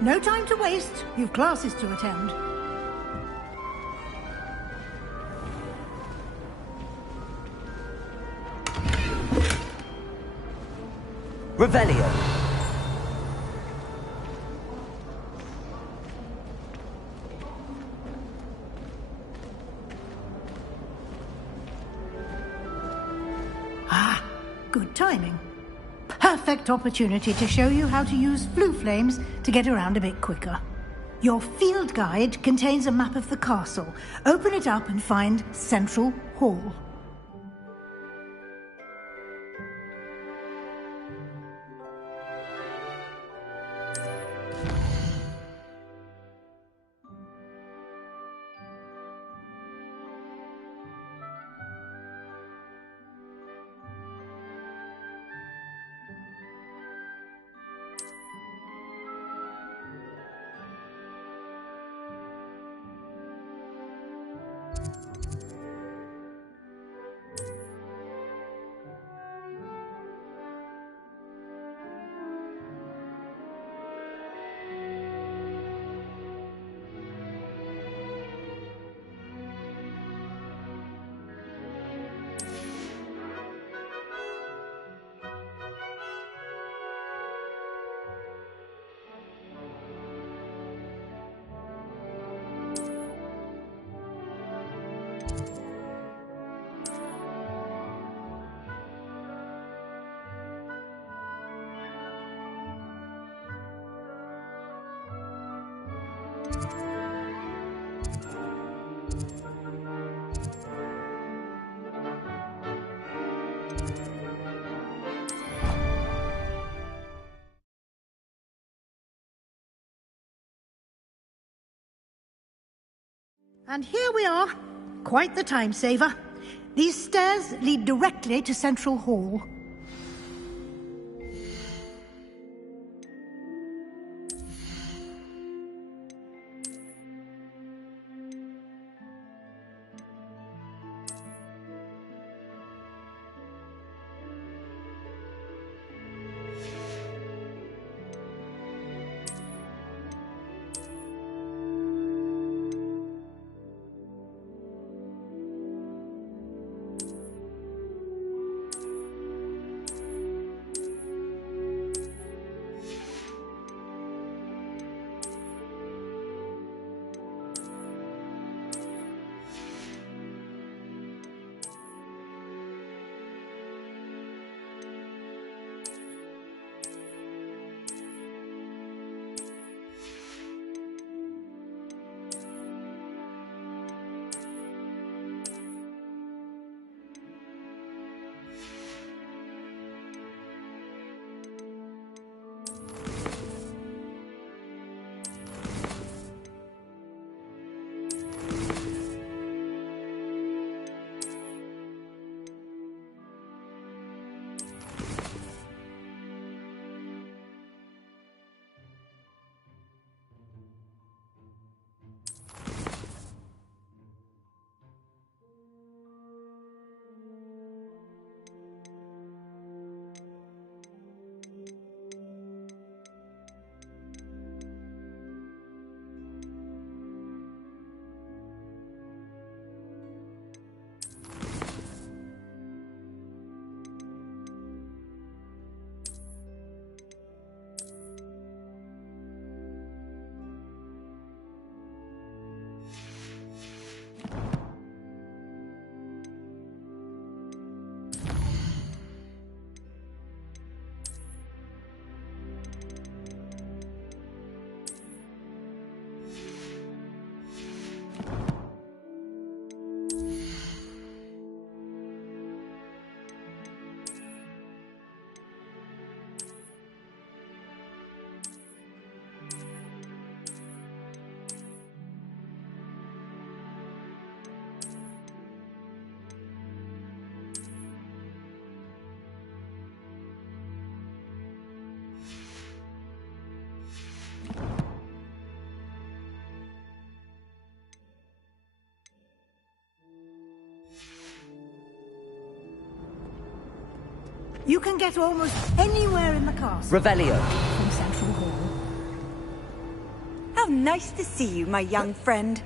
No time to waste. You've classes to attend. Revelio. Ah, good timing. Perfect opportunity to show you how to use flue flames to get around a bit quicker. Your field guide contains a map of the castle. Open it up and find Central Hall. And here we are. Quite the time saver. These stairs lead directly to Central Hall. You can get almost anywhere in the castle. Revelio. From Central Hall. How nice to see you, my young friend.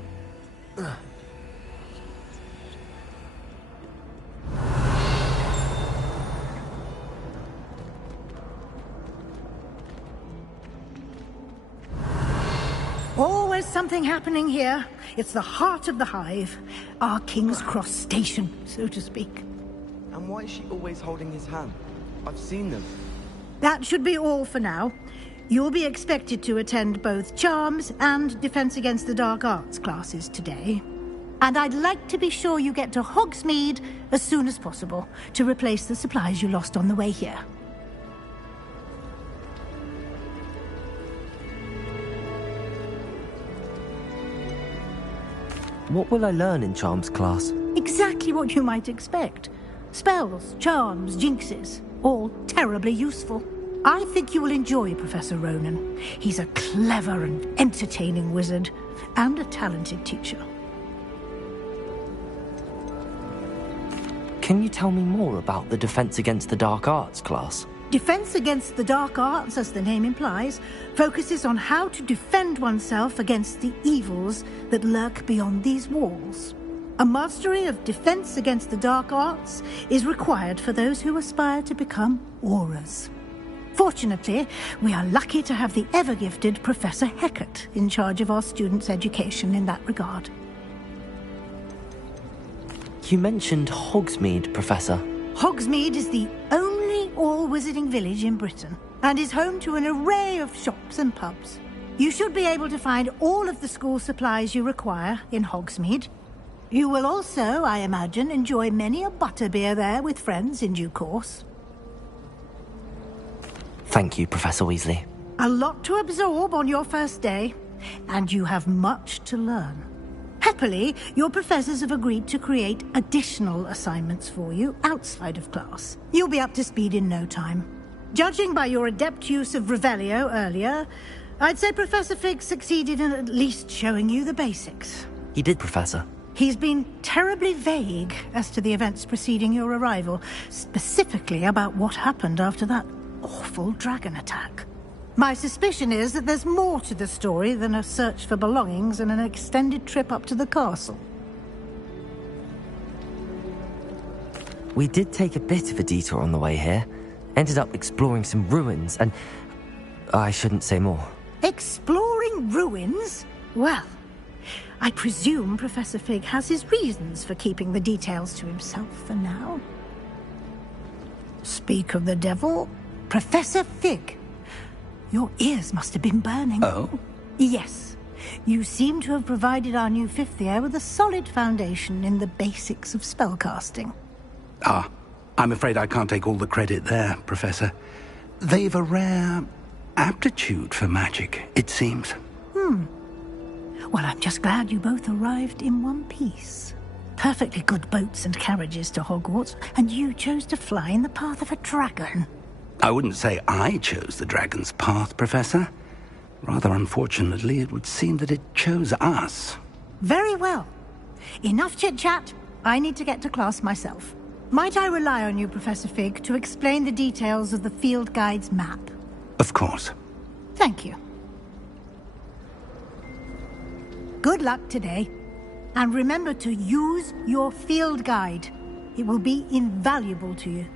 Always something happening here. It's the heart of the hive. Our King's Cross station, so to speak. And why is she always holding his hand? I've seen them. That should be all for now. You'll be expected to attend both Charms and Defense Against the Dark Arts classes today. And I'd like to be sure you get to Hogsmeade as soon as possible to replace the supplies you lost on the way here. What will I learn in Charms class? Exactly what you might expect. Spells, charms, jinxes, all terribly useful. I think you will enjoy Professor Ronan. He's a clever and entertaining wizard, and a talented teacher. Can you tell me more about the Defense Against the Dark Arts class? Defense Against the Dark Arts, as the name implies, focuses on how to defend oneself against the evils that lurk beyond these walls. A mastery of Defense Against the Dark Arts is required for those who aspire to become Aurors. Fortunately, we are lucky to have the ever-gifted Professor Hecat in charge of our students' education in that regard. You mentioned Hogsmeade, Professor. Hogsmeade is the only all-wizarding village in Britain, and is home to an array of shops and pubs. You should be able to find all of the school supplies you require in Hogsmeade. You will also, I imagine, enjoy many a butterbeer there with friends in due course. Thank you, Professor Weasley. A lot to absorb on your first day, and you have much to learn. Happily, your professors have agreed to create additional assignments for you outside of class. You'll be up to speed in no time. Judging by your adept use of Revelio earlier, I'd say Professor Fig succeeded in at least showing you the basics. He did, Professor. He's been terribly vague as to the events preceding your arrival, specifically about what happened after that awful dragon attack. My suspicion is that there's more to the story than a search for belongings and an extended trip up to the castle. We did take a bit of a detour on the way here. Ended up exploring some ruins and... I shouldn't say more. Exploring ruins? Well, I presume Professor Fig has his reasons for keeping the details to himself for now. Speak of the devil, Professor Fig. Your ears must have been burning. Oh? Yes. You seem to have provided our new fifth year with a solid foundation in the basics of spellcasting. Ah, I'm afraid I can't take all the credit there, Professor. They've a rare aptitude for magic, it seems. Well, I'm just glad you both arrived in one piece. Perfectly good boats and carriages to Hogwarts, and you chose to fly in the path of a dragon. I wouldn't say I chose the dragon's path, Professor. Rather unfortunately, it would seem that it chose us. Very well. Enough chit-chat. I need to get to class myself. Might I rely on you, Professor Fig, to explain the details of the field guide's map? Of course. Thank you. Good luck today. And remember to use your field guide. It will be invaluable to you.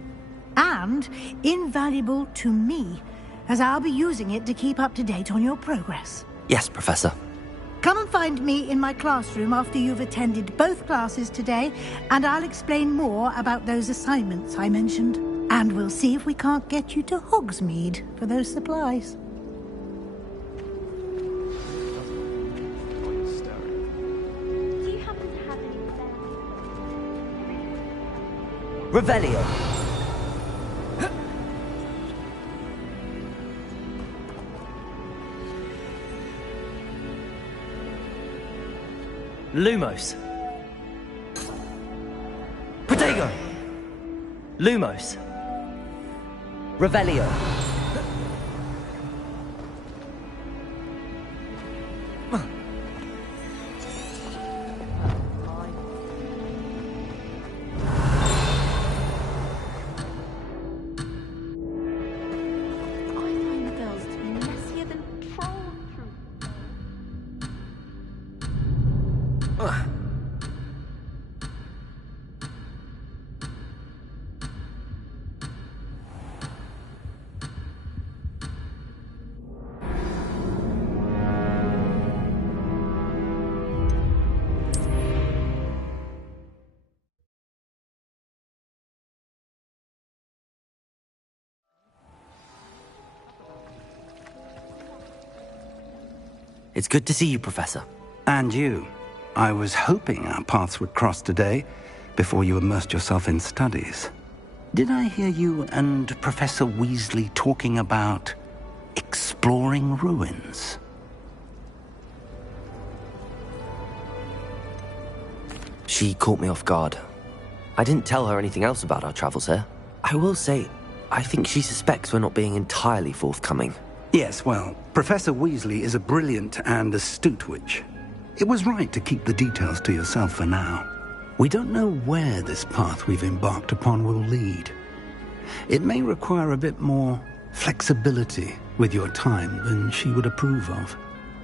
And invaluable to me, as I'll be using it to keep up to date on your progress. Yes, Professor. Come and find me in my classroom after you've attended both classes today, and I'll explain more about those assignments I mentioned. And we'll see if we can't get you to Hogsmeade for those supplies. Do you happen to have any Revelio. Lumos. Protego. Lumos. Revelio. It's good to see you, Professor. And you. I was hoping our paths would cross today, before you immersed yourself in studies. Did I hear you and Professor Weasley talking about exploring ruins? She caught me off guard. I didn't tell her anything else about our travels here. I will say, I think she suspects we're not being entirely forthcoming. Yes, well, Professor Weasley is a brilliant and astute witch. It was right to keep the details to yourself for now. We don't know where this path we've embarked upon will lead. It may require a bit more flexibility with your time than she would approve of.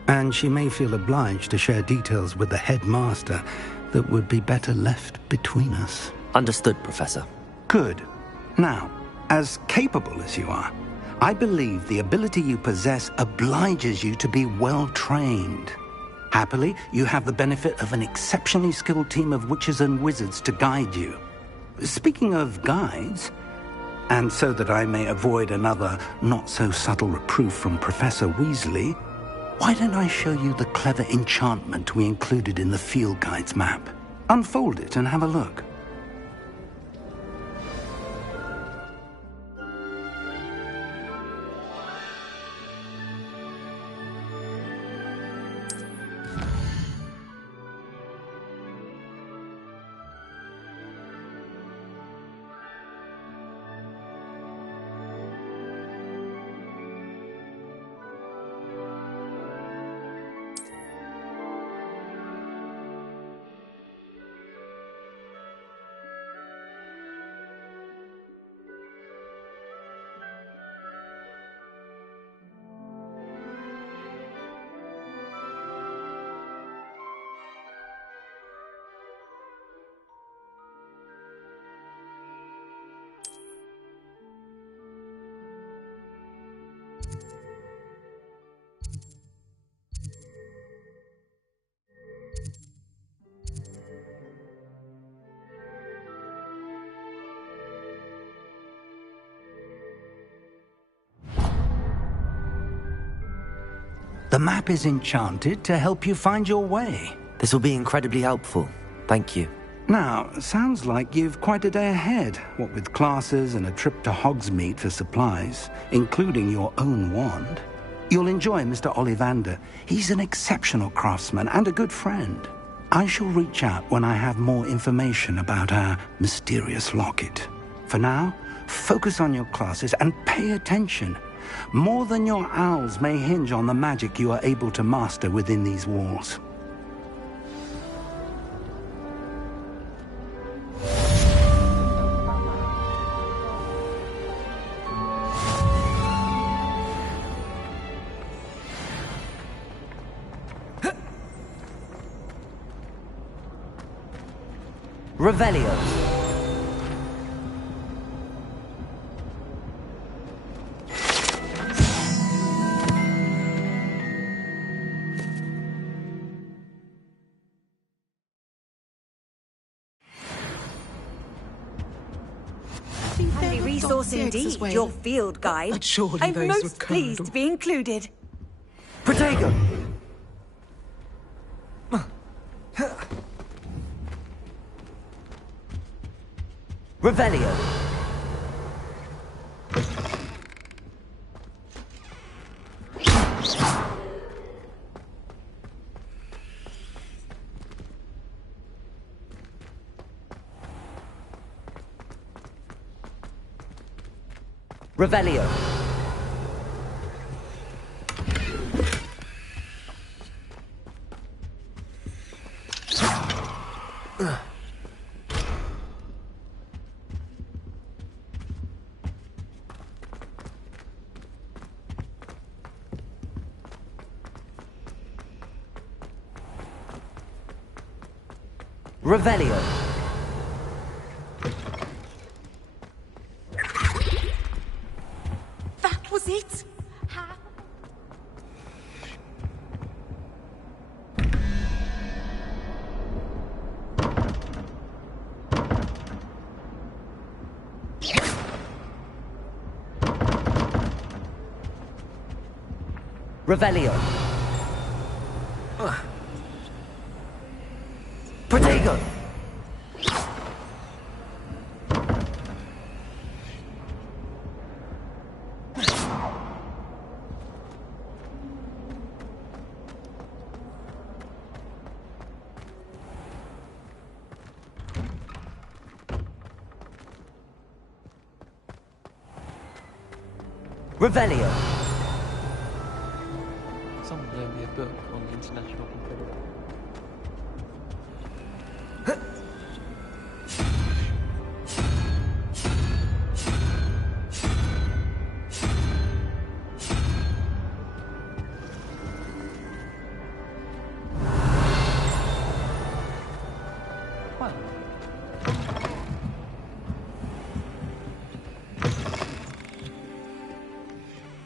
And she may feel obliged to share details with the headmaster that would be better left between us. Understood, Professor. Good. Now, as capable as you are, I believe the ability you possess obliges you to be well-trained. Happily, you have the benefit of an exceptionally skilled team of witches and wizards to guide you. Speaking of guides, and so that I may avoid another not-so-subtle reproof from Professor Weasley, why don't I show you the clever enchantment we included in the field guide's map? Unfold it and have a look. The map is enchanted to help you find your way. This will be incredibly helpful. Thank you. Now, sounds like you've quite a day ahead, what with classes and a trip to Hogsmeade for supplies, including your own wand. You'll enjoy Mr. Ollivander. He's an exceptional craftsman and a good friend. I shall reach out when I have more information about our mysterious locket. For now, focus on your classes and pay attention. More than your owls may hinge on the magic you are able to master within these walls. Revelio. Handy resource indeed, your field guide. But surely I'm those most were pleased to be included. Protego! Revelio. Revelio. Revelio. That was it? How? Revelio. Protego! Revelio. Someone loaned me a book on the International Confederation.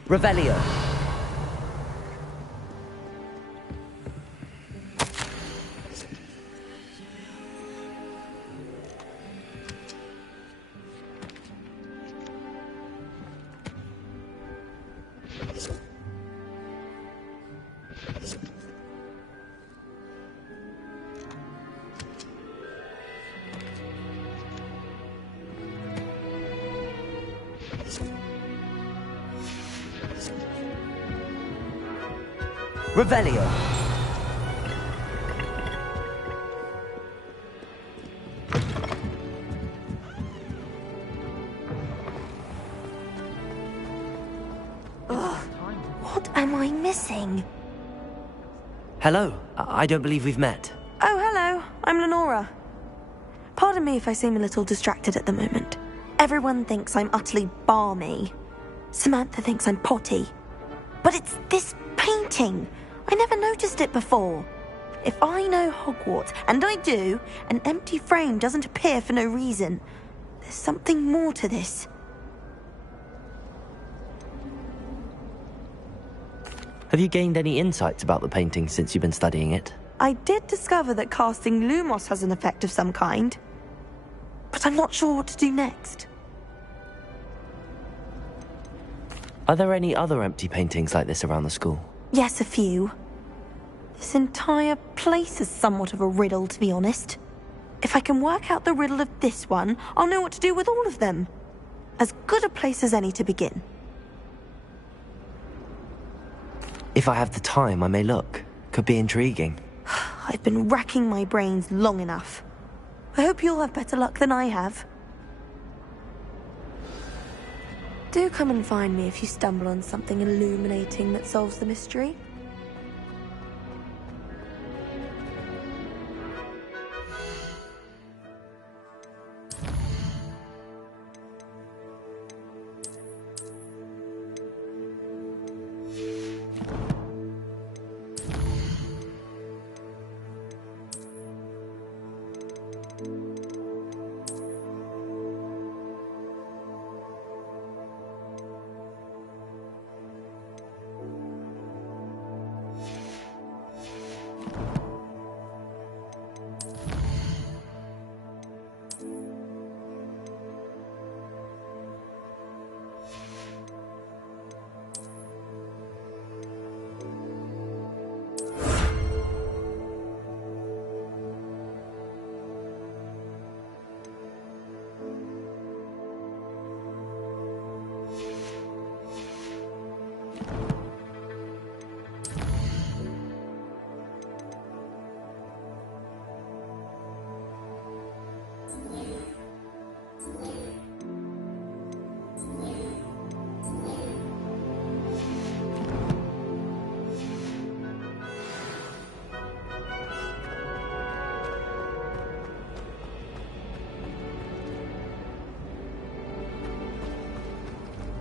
Revelio. Revelio. Ugh, what am I missing? Hello. I don't believe we've met. Oh, hello. I'm Lenora. Pardon me if I seem a little distracted at the moment. Everyone thinks I'm utterly balmy. Samantha thinks I'm potty. But it's this painting. I never noticed it before. If I know Hogwarts, and I do, an empty frame doesn't appear for no reason. There's something more to this. Have you gained any insights about the painting since you've been studying it? I did discover that casting Lumos has an effect of some kind. But I'm not sure what to do next. Are there any other empty paintings like this around the school? Yes, a few. This entire place is somewhat of a riddle, to be honest. If I can work out the riddle of this one, I'll know what to do with all of them. As good a place as any to begin. If I have the time, I may look. Could be intriguing. I've been racking my brains long enough. I hope you'll have better luck than I have. Do come and find me if you stumble on something illuminating that solves the mystery.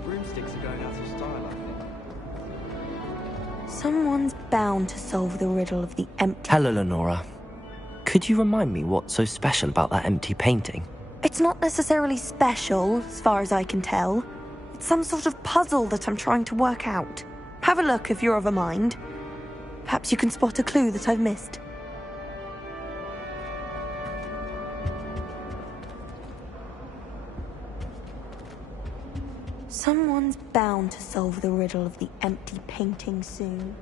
Broomsticks are going out of style, I think. Someone's bound to solve the riddle of the empty... Hello, Lenora. Could you remind me what's so special about that empty painting? It's not necessarily special, as far as I can tell. It's some sort of puzzle that I'm trying to work out. Have a look if you're of a mind. Perhaps you can spot a clue that I've missed. Someone's bound to solve the riddle of the empty painting soon.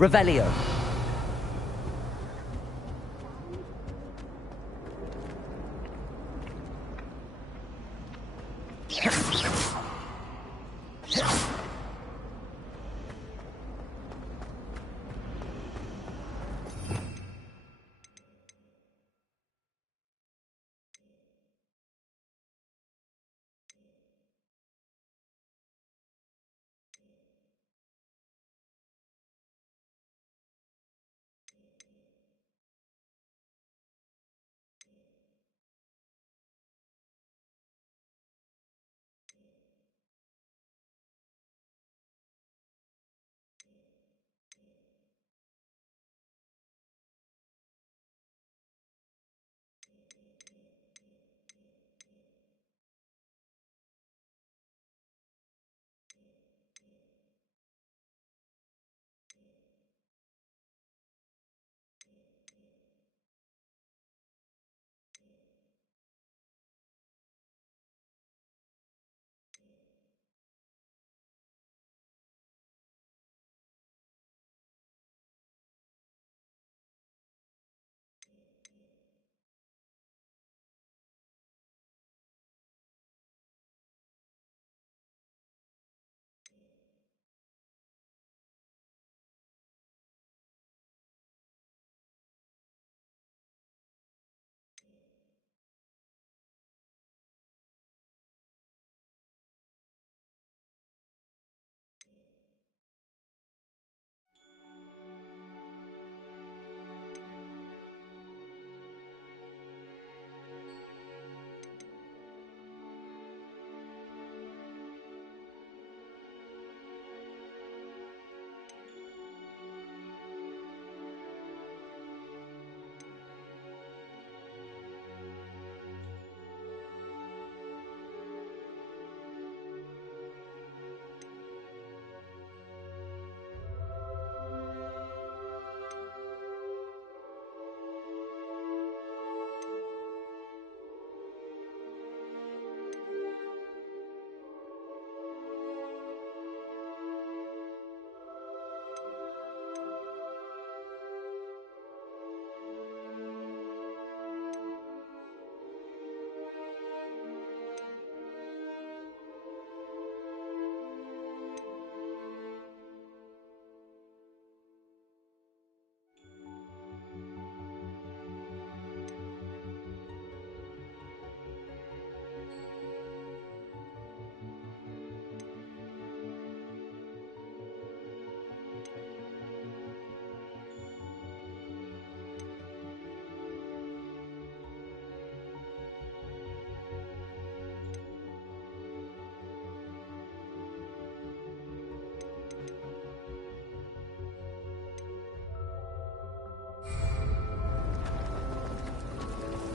Revelio.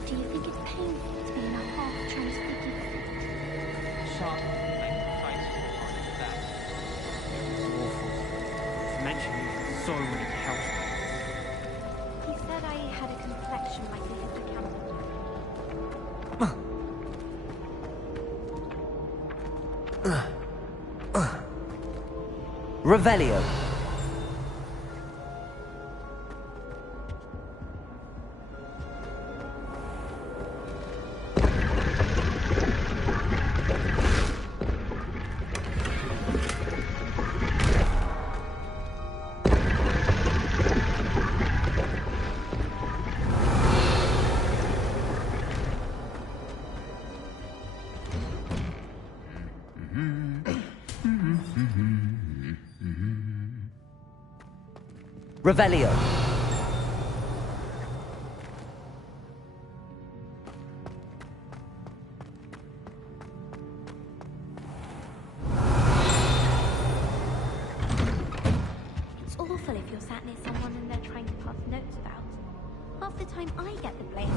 Do you think it's painful to be in a half-transfigured fit? Sharp, face like that. It was awful. It's mentioned in so many house papers. He said I had a complexion like the hippocampus. Revelio. Revelio. It's awful if you're sat near someone and they're trying to pass notes about. Half the time I get the blame.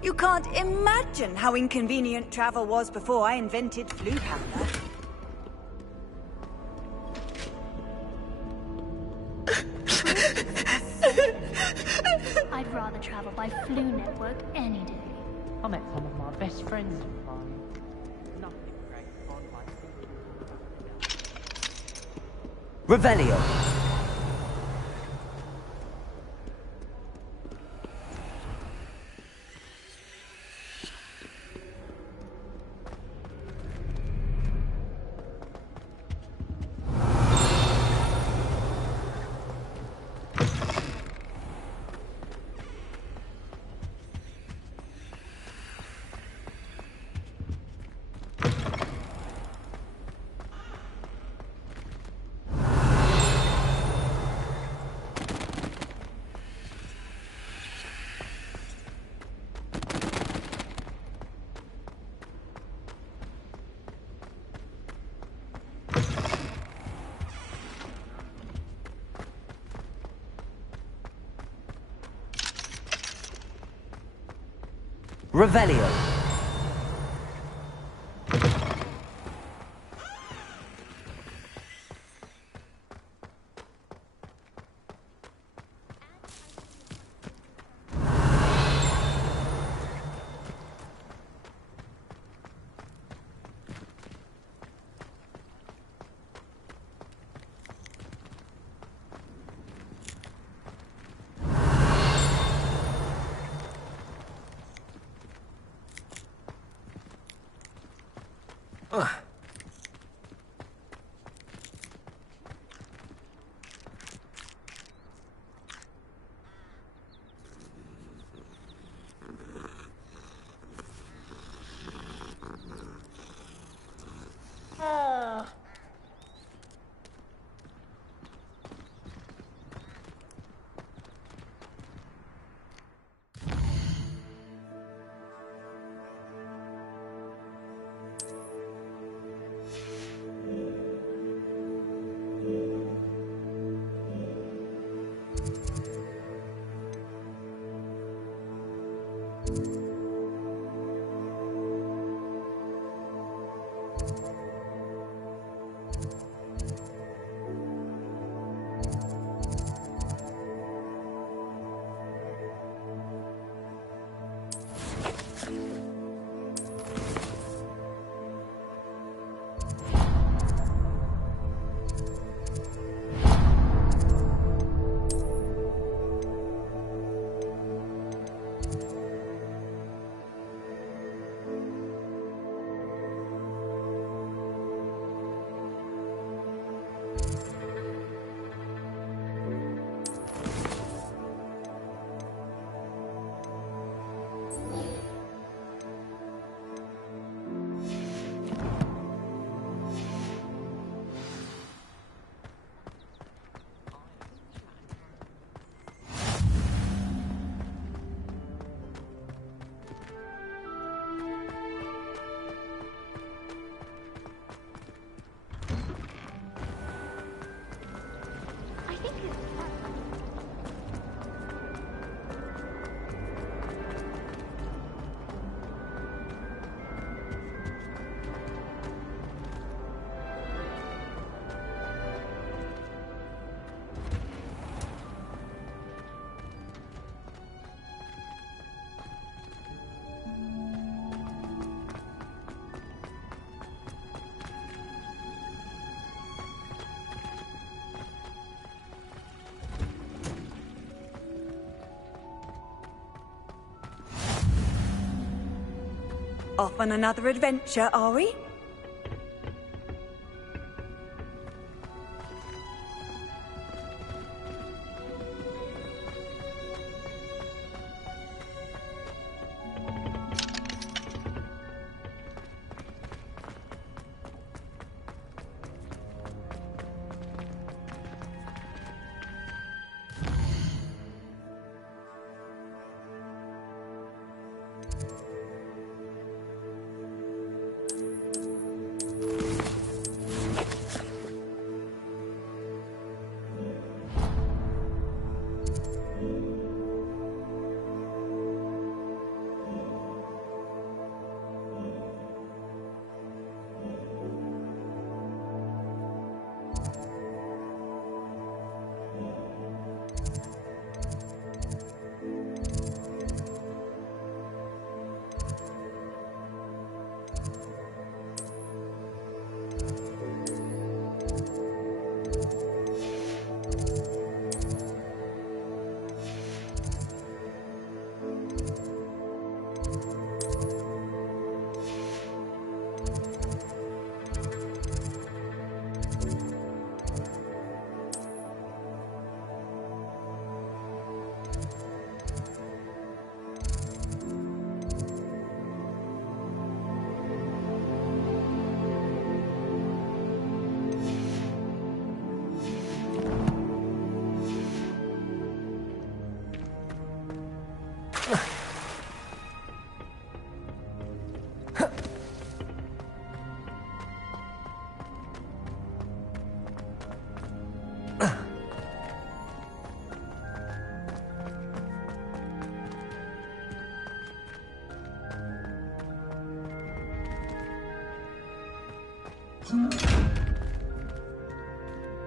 You can't imagine how inconvenient travel was before I invented flu powder. my best friends are fine. Nothing great fun like thinking about Revelio. Revelio. Off on another adventure, are we?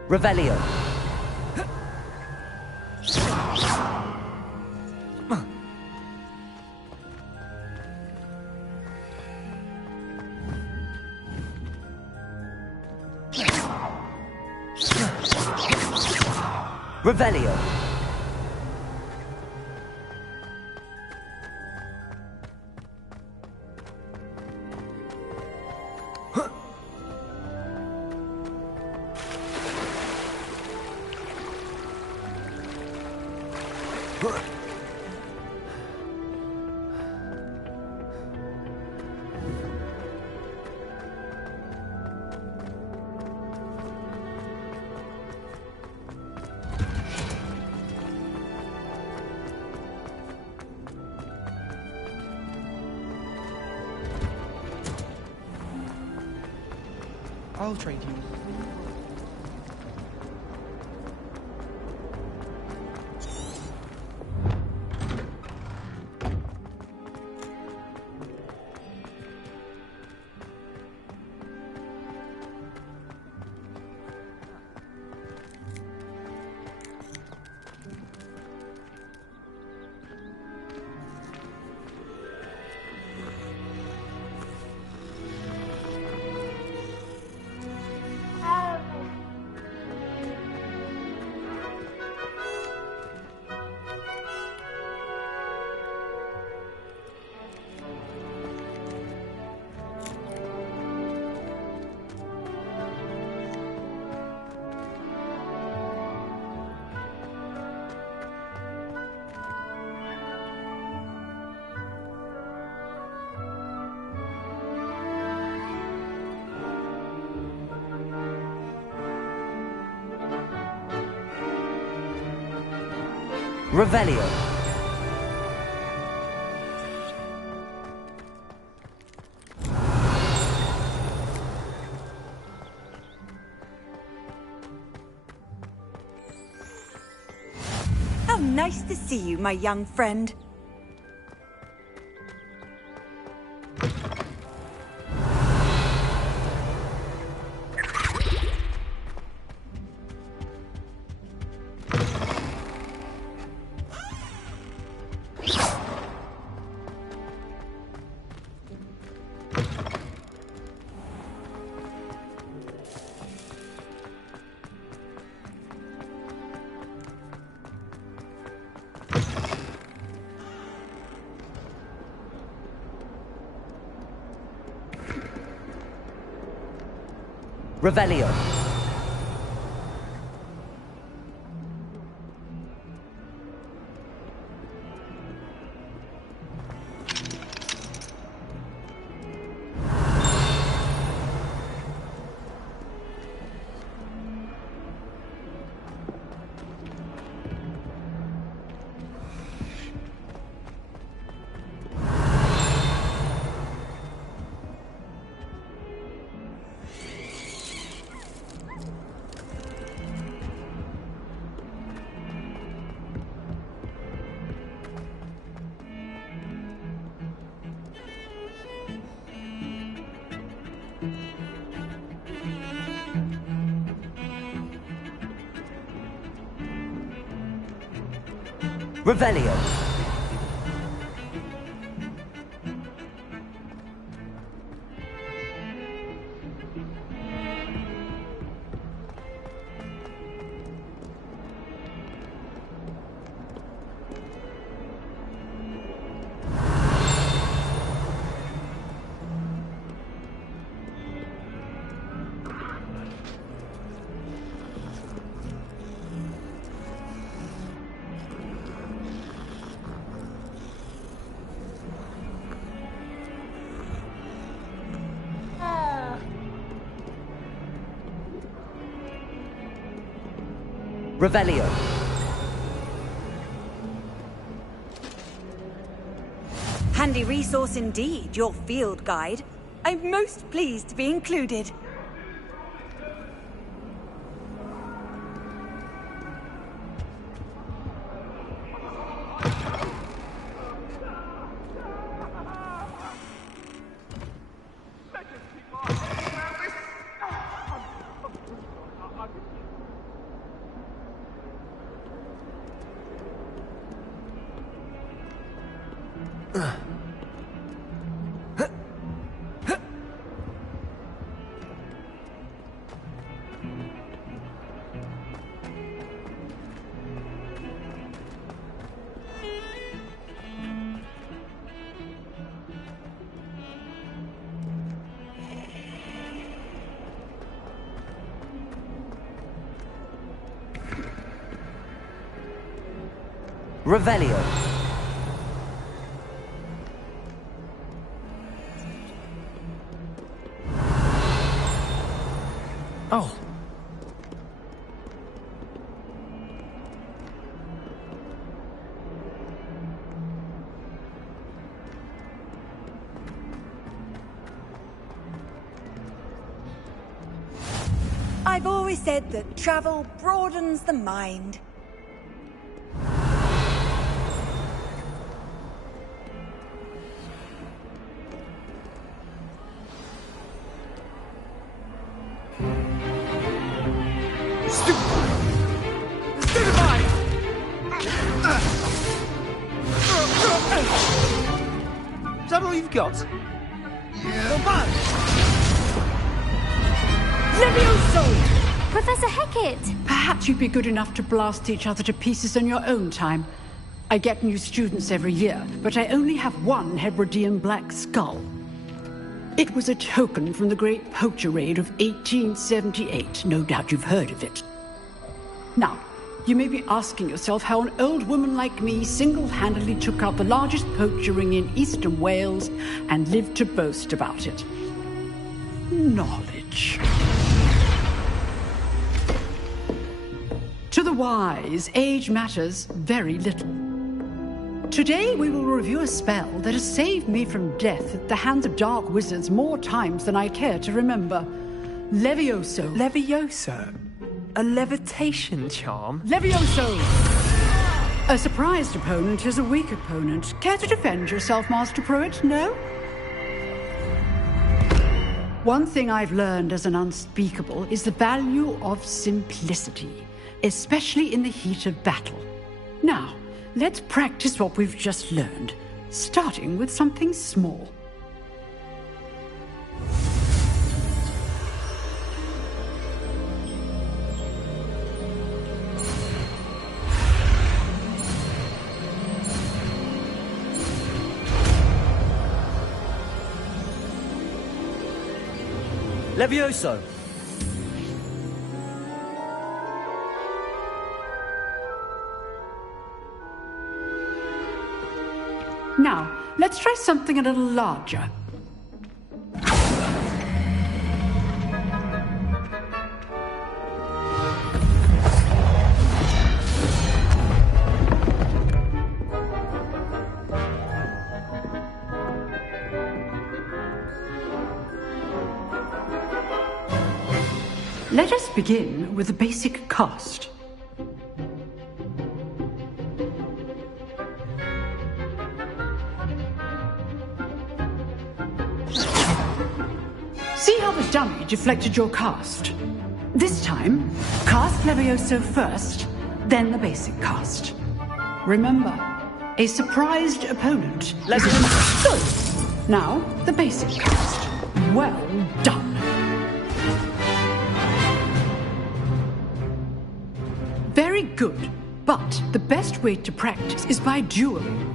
Revelio. Revelio. I'll trade you. Revelio. How nice to see you, my young friend. Revelio. Revelio. Revelio. Handy resource indeed, your field guide. I'm most pleased to be included. Revelio. Oh. I've always said that travel broadens the mind. Is that all you've got? Levioso! Professor Hecat! Perhaps you'd be good enough to blast each other to pieces in your own time. I get new students every year, but I only have one Hebridean black skull. It was a token from the Great Poacher Raid of 1878. No doubt you've heard of it. Now, you may be asking yourself how an old woman like me single-handedly took out the largest poacher ring in eastern Wales and lived to boast about it. Knowledge. To the wise, age matters very little. Today we will review a spell that has saved me from death at the hands of dark wizards more times than I care to remember. Levioso. Levioso? A levitation charm? Levioso! A surprised opponent is a weak opponent. Care to defend yourself, Master Pruitt? No? One thing I've learned as an unspeakable is the value of simplicity, especially in the heat of battle. Now, let's practice what we've just learned, starting with something small. Levioso! Now, let's try something a little larger. Let us begin with the basic cast. See how the dummy deflected your cast? This time, cast Levioso first, then the basic cast. Remember, a surprised opponent. Levioso! Good. Now, the basic cast. Well done. Very good, but the best way to practice is by dueling.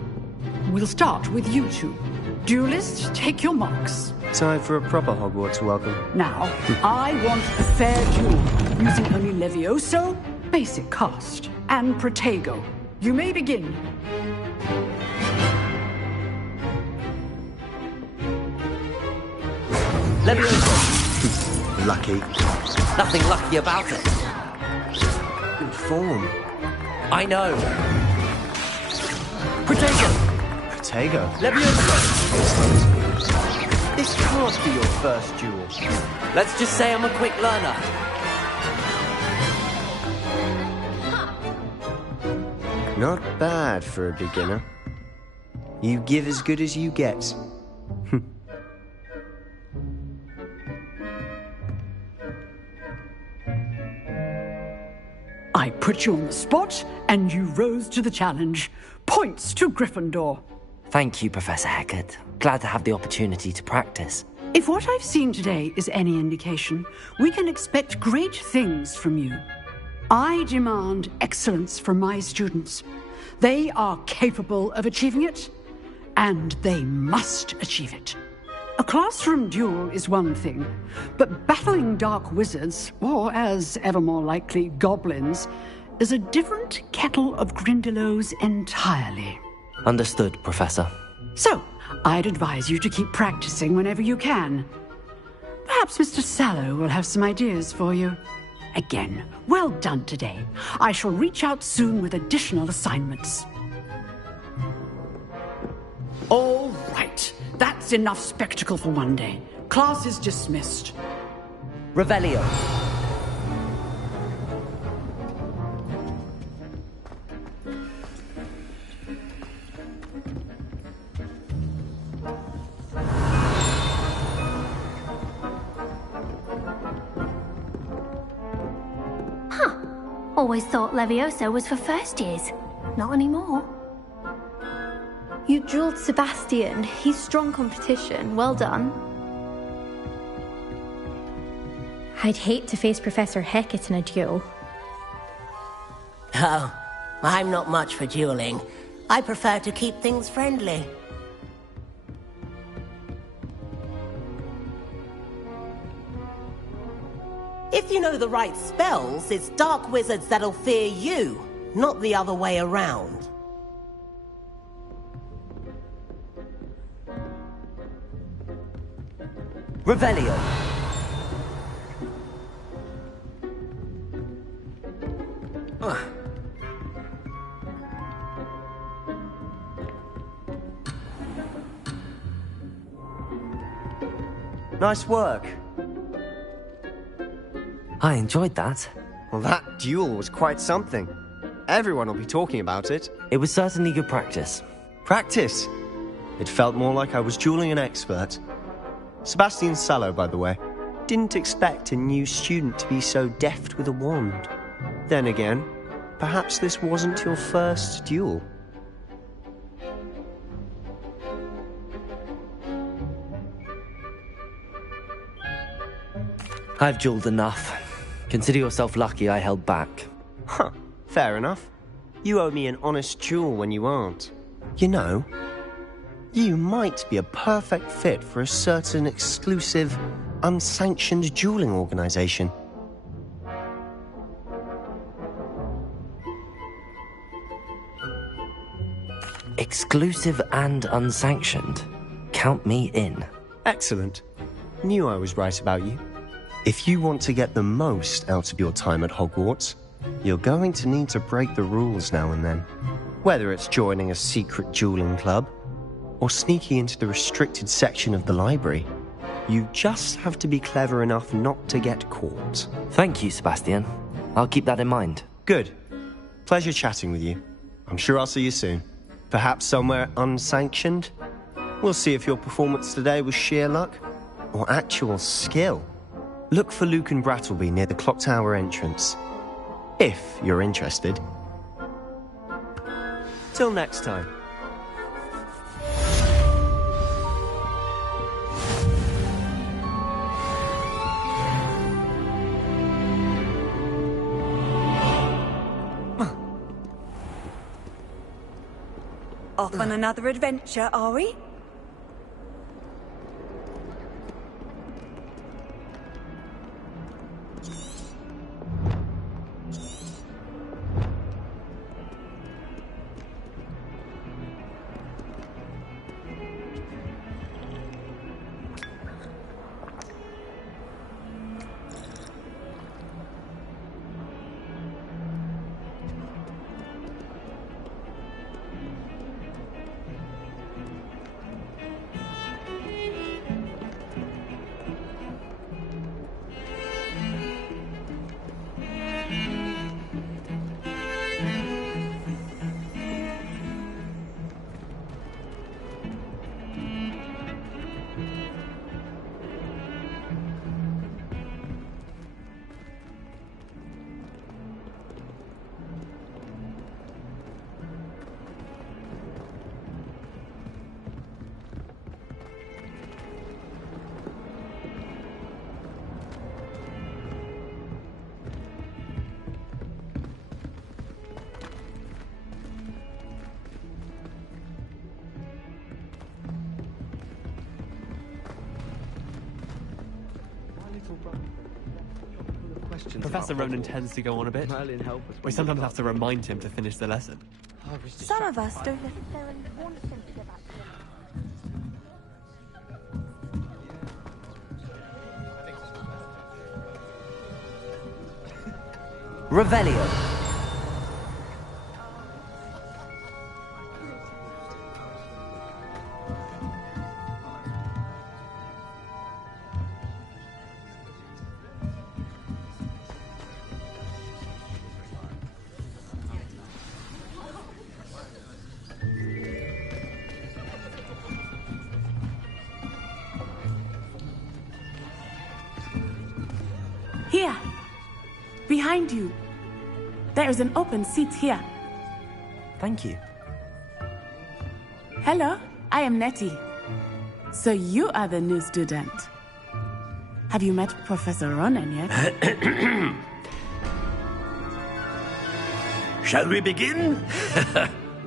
We'll start with you two. Duelists, take your marks. Time for a proper Hogwarts welcome. Now, I want a fair duel, using only Levioso, basic cast, and Protego. You may begin. Levioso! Lucky. Nothing lucky about it. Good form. I know. Protego! Protego? Levioso! This can't be your first duel. Let's just say I'm a quick learner. Not bad for a beginner. You give as good as you get. I put you on the spot, and you rose to the challenge. Points to Gryffindor. Thank you, Professor Hecat. Glad to have the opportunity to practice. If what I've seen today is any indication, we can expect great things from you. I demand excellence from my students. They are capable of achieving it, and they must achieve it. A classroom duel is one thing, but battling dark wizards, or as ever more likely, goblins, is a different kettle of Grindylows entirely. Understood, Professor. So, I'd advise you to keep practicing whenever you can. Perhaps Mr. Sallow will have some ideas for you. Again, well done today. I shall reach out soon with additional assignments. All right. That's enough spectacle for one day. Class is dismissed. Revelio. Always thought Levioso was for first years. Not anymore. You drilled Sebastian. He's strong competition. Well done. I'd hate to face Professor Hecat in a duel. Oh, I'm not much for dueling. I prefer to keep things friendly. If you know the right spells, it's dark wizards that'll fear you, not the other way around. Revelio. Nice work. I enjoyed that. Well, that duel was quite something. Everyone will be talking about it. It was certainly good practice. Practice? It felt more like I was dueling an expert. Sebastian Sallow, by the way. Didn't expect a new student to be so deft with a wand. Then again, perhaps this wasn't your first duel. I've dueled enough. Consider yourself lucky I held back. Huh, fair enough. You owe me an honest duel when you aren't. You know, you might be a perfect fit for a certain exclusive, unsanctioned dueling organization. Exclusive and unsanctioned. Count me in. Excellent. Knew I was right about you. If you want to get the most out of your time at Hogwarts, you're going to need to break the rules now and then. Whether it's joining a secret dueling club, or sneaking into the restricted section of the library, you just have to be clever enough not to get caught. Thank you, Sebastian. I'll keep that in mind. Good. Pleasure chatting with you. I'm sure I'll see you soon. Perhaps somewhere unsanctioned? We'll see if your performance today was sheer luck, or actual skill. Look for Luke and Brattleby near the Clock Tower entrance. If you're interested. Till next time. Off on another adventure, are we? questions. Professor about Ronan Hogwarts. tends to go on a bit. Merlin, help us. We sometimes have to remind him to finish the lesson. Some of us don't necessarily want him to go back to Revelio. Here. Behind you. There is an open seat here. Thank you. Hello, I am Nettie. So you are the new student. Have you met Professor Ronan yet? Shall we begin?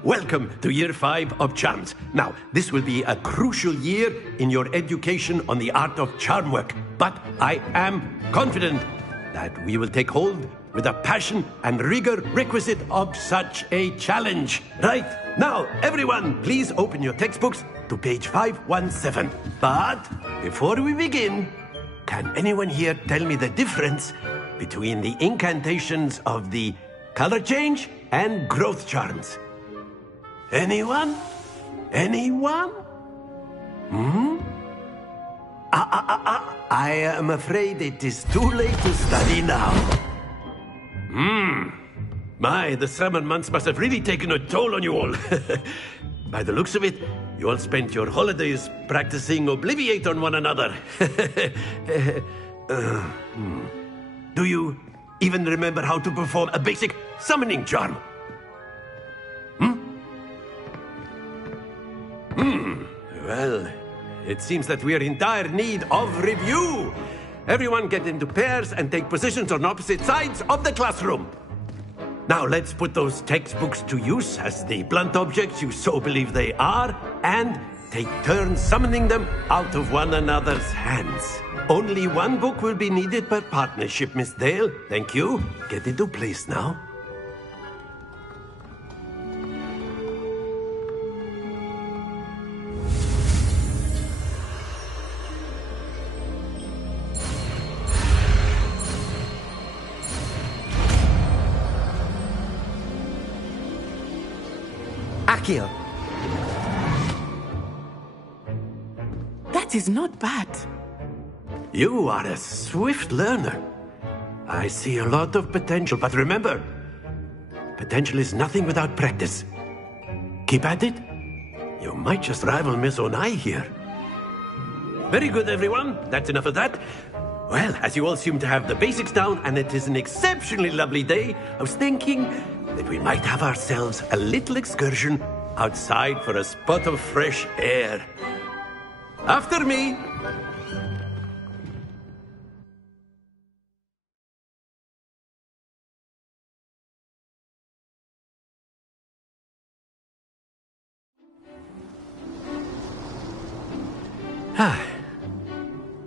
Welcome to Year 5 of Charms. Now, this will be a crucial year in your education on the art of charm work, but I am confident that we will take hold with the passion and rigor requisite of such a challenge. Right, now, everyone, please open your textbooks to page 517. But before we begin, can anyone here tell me the difference between the incantations of the color change and growth charms? Anyone? Anyone? I am afraid it is too late to study now. My, the summer months must have really taken a toll on you all. By the looks of it, you all spent your holidays practicing Obliviate on one another. Do you even remember how to perform a basic summoning charm? Well, it seems that we are in dire need of review. Everyone get into pairs and take positions on opposite sides of the classroom. Now let's put those textbooks to use as the blunt objects you so believe they are, and take turns summoning them out of one another's hands. Only one book will be needed per partnership, Miss Dale. Thank you. Get into place now. Accio. That is not bad. You are a swift learner. I see a lot of potential, but remember, potential is nothing without practice. Keep at it. You might just rival Miss Onai here. Very good, everyone. That's enough of that. Well, as you all seem to have the basics down, and it is an exceptionally lovely day, I was thinking that we might have ourselves a little excursion outside for a spot of fresh air. After me.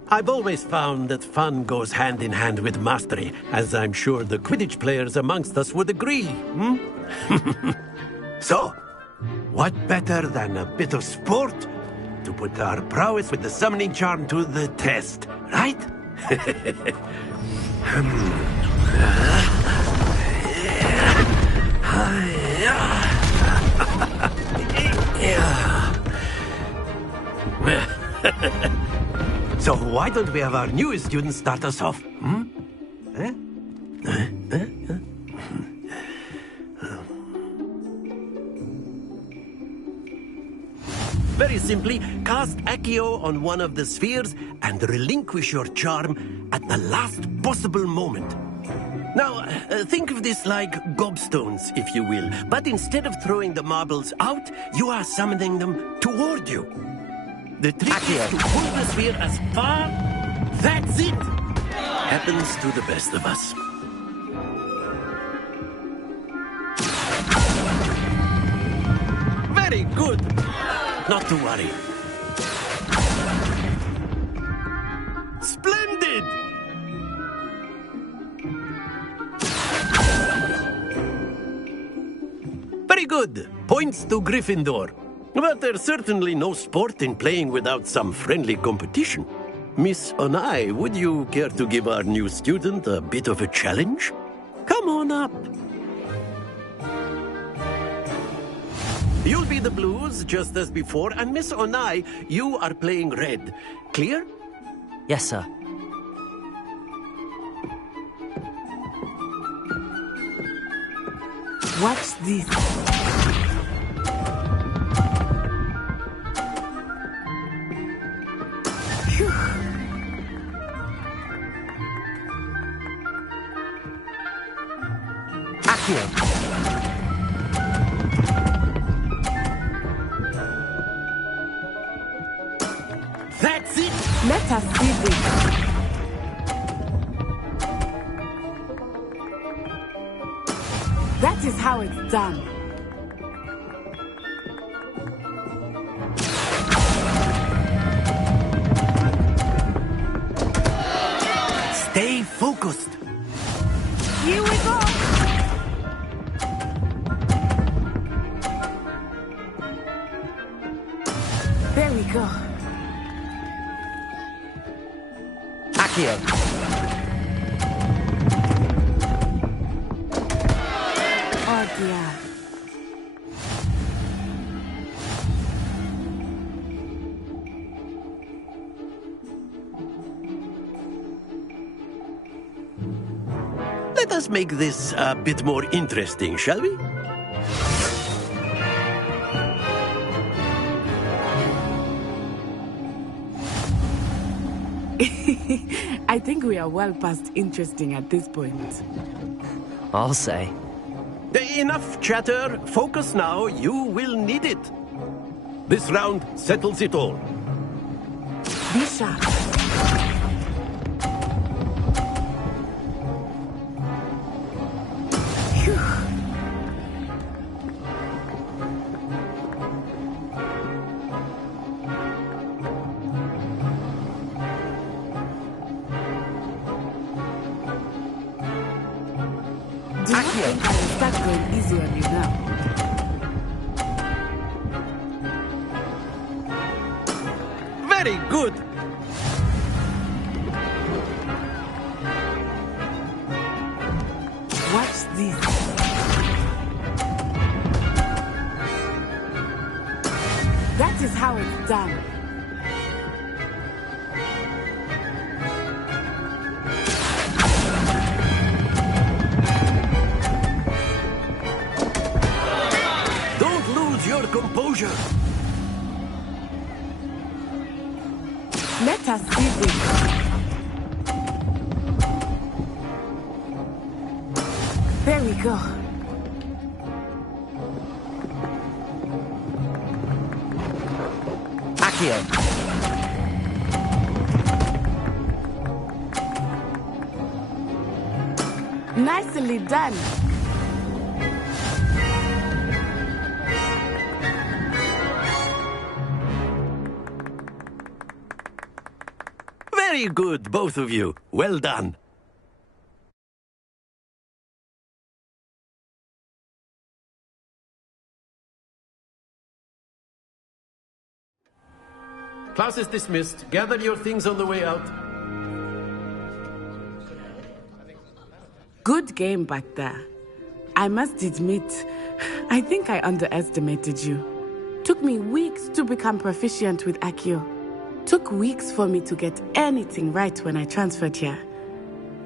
I've always found that fun goes hand in hand with mastery, as I'm sure the Quidditch players amongst us would agree. So, what better than a bit of sport to put our prowess with the summoning charm to the test, right? So why don't we have our newest student start us off? Very simply, cast Accio on one of the spheres and relinquish your charm at the last possible moment. Now, think of this like gobstones, if you will, but instead of throwing the marbles out, you are summoning them toward you. The trick is to pull the sphere as far... That's it! Happens to the best of us. Very good! Not to worry. Splendid! good. Points to Gryffindor. But there's certainly no sport in playing without some friendly competition. Miss Onai, would you care to give our new student a bit of a challenge? Come on up. You'll be the blues, just as before, and Miss Onai, you are playing red. Clear? Yes, sir. Watch this. Accio. That's it! Let us see this. That is how it's done. Stay focused. Here we go. There we go. Accio. Oh dear. Let us make this a bit more interesting, shall we? I think we are well past interesting at this point. I'll say. Enough chatter. Focus now. You will need it. This round settles it all. Be sharp. Do not think I will start going easy on you now. Very good. Watch this. That is how it's done. Don't lose your composure. Let us see this. There we go. Accio. Nicely done. Very good, both of you. Well done. Class is dismissed. Gather your things on the way out. Good game back there. I must admit, I think I underestimated you. Took me weeks to become proficient with Accio. Took weeks for me to get anything right when I transferred here.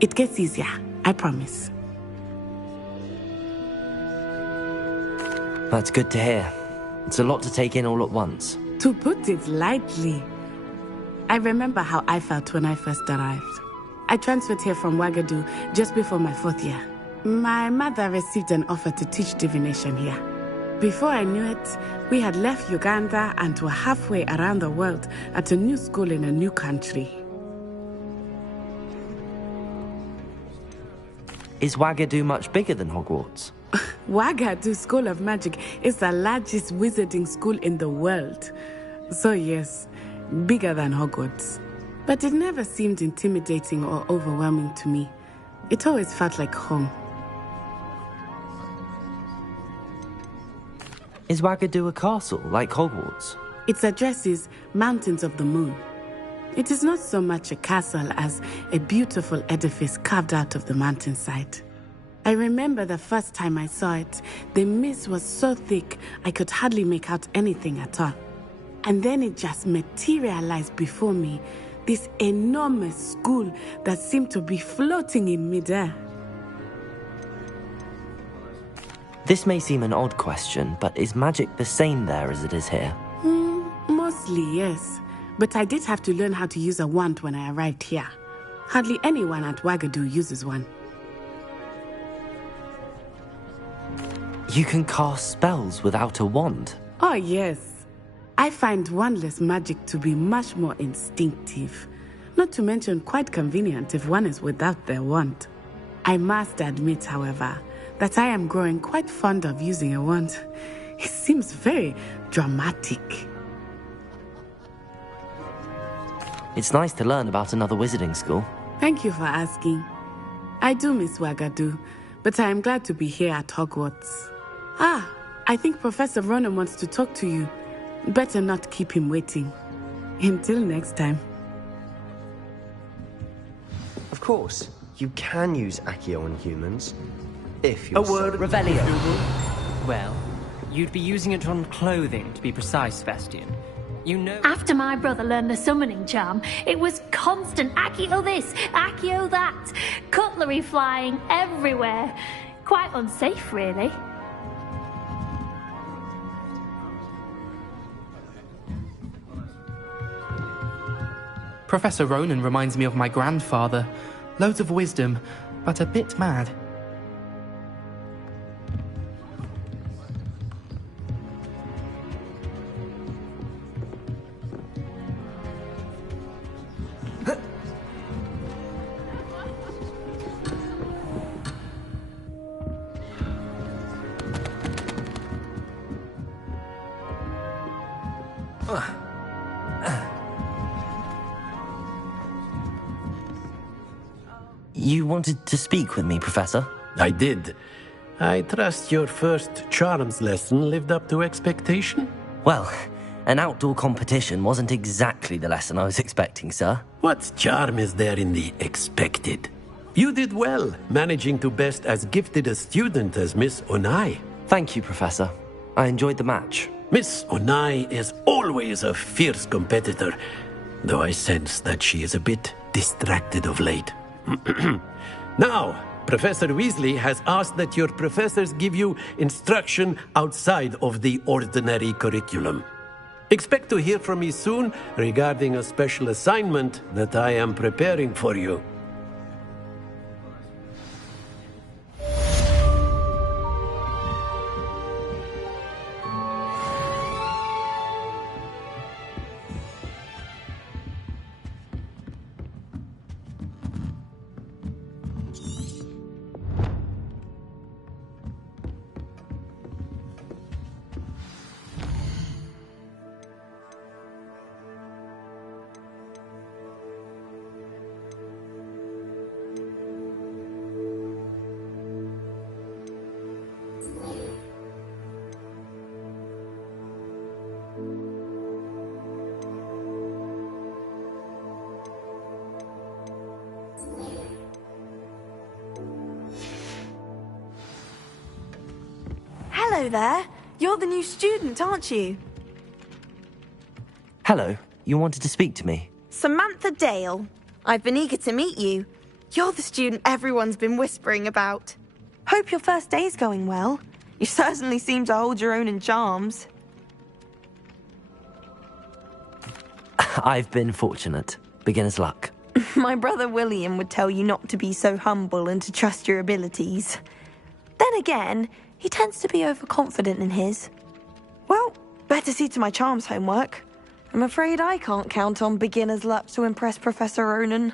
It gets easier, I promise. That's good to hear. It's a lot to take in all at once. To put it lightly, I remember how I felt when I first arrived. I transferred here from Wagadu just before my 4th year. My mother received an offer to teach divination here. Before I knew it, we had left Uganda and were halfway around the world at a new school in a new country. Is Wagadu much bigger than Hogwarts? Wagadu School of Magic is the largest wizarding school in the world. So yes, bigger than Hogwarts. But it never seemed intimidating or overwhelming to me. It always felt like home. Is Wagadu a castle, like Hogwarts? Its address is Mountains of the Moon. It is not so much a castle as a beautiful edifice carved out of the mountainside. I remember the first time I saw it, the mist was so thick I could hardly make out anything at all. And then it just materialized before me, this enormous school that seemed to be floating in midair. This may seem an odd question, but is magic the same there as it is here? Mostly, yes. But I did have to learn how to use a wand when I arrived here. Hardly anyone at Wagadu uses one. You can cast spells without a wand? Oh, yes. I find wandless magic to be much more instinctive. Not to mention quite convenient if one is without their wand. I must admit, however, that I am growing quite fond of using a wand. It seems very dramatic. It's nice to learn about another wizarding school. Thank you for asking. I do miss Wagadu, but I am glad to be here at Hogwarts. I think Professor Ronan wants to talk to you. Better not keep him waiting. Until next time. Of course, you can use Accio on humans. If you're A word, Revelio. Well, you'd be using it on clothing, to be precise, Sebastian. You know... After my brother learned the summoning charm, it was constant Accio this, Accio that. Cutlery flying everywhere. Quite unsafe, really. Professor Ronan reminds me of my grandfather. Loads of wisdom, but a bit mad. You wanted to speak with me, Professor? I did. I trust your first charms lesson lived up to expectation? Well, an outdoor competition wasn't exactly the lesson I was expecting, sir. What charm is there in the expected? You did well, managing to best as gifted a student as Miss Onai. Thank you, Professor. I enjoyed the match. Miss Onai is always a fierce competitor, though I sense that she is a bit distracted of late. Now, Professor Weasley has asked that your professors give you instruction outside of the ordinary curriculum. Expect to hear from me soon regarding a special assignment that I am preparing for you. Hello there. You're the new student, aren't you? Hello. You wanted to speak to me? Samantha Dale. I've been eager to meet you. You're the student everyone's been whispering about. Hope your first day's going well. You certainly seem to hold your own in charms. I've been fortunate. Beginner's luck. My brother William would tell you not to be so humble and to trust your abilities. Then again, he tends to be overconfident in his. Well, better see to my charms homework. I'm afraid I can't count on beginner's luck to impress Professor Ronan.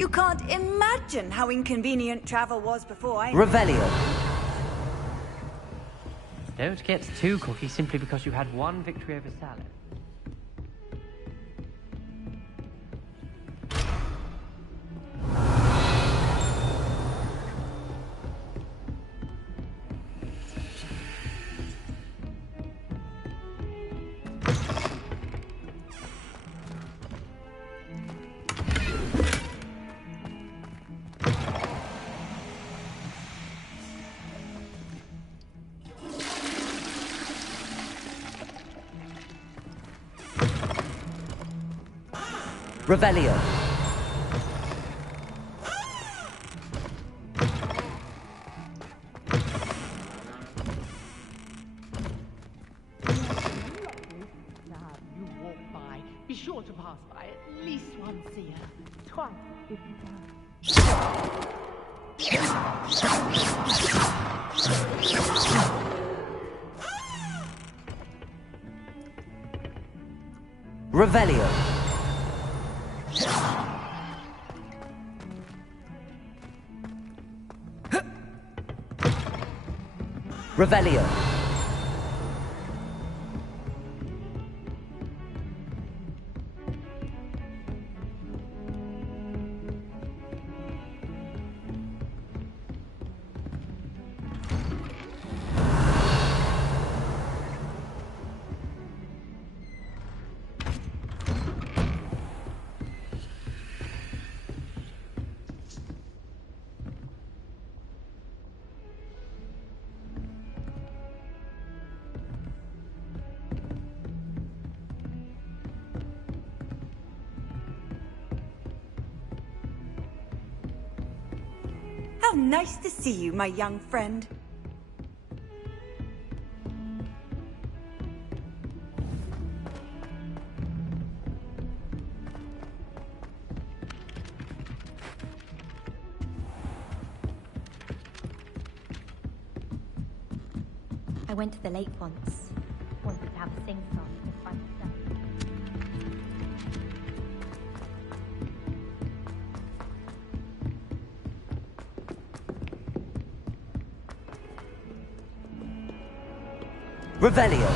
You can't imagine how inconvenient travel was before I... Revelio. Don't get too cocky simply because you had one victory over salad. Revelio. You walk by. Be sure to pass by at least once a year. Twice if you can. Revelio. Revelio. How nice to see you, my young friend. I went to the lake once. Wanted to have a sing-song with fun stuff. Revelio.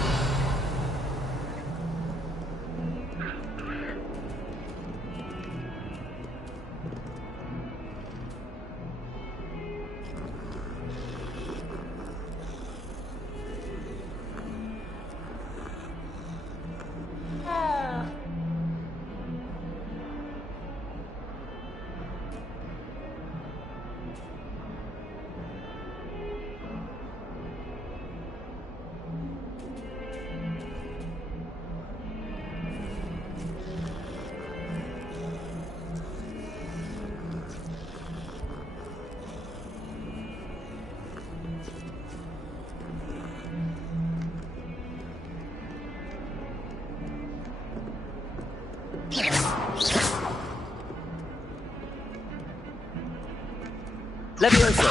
Levioso.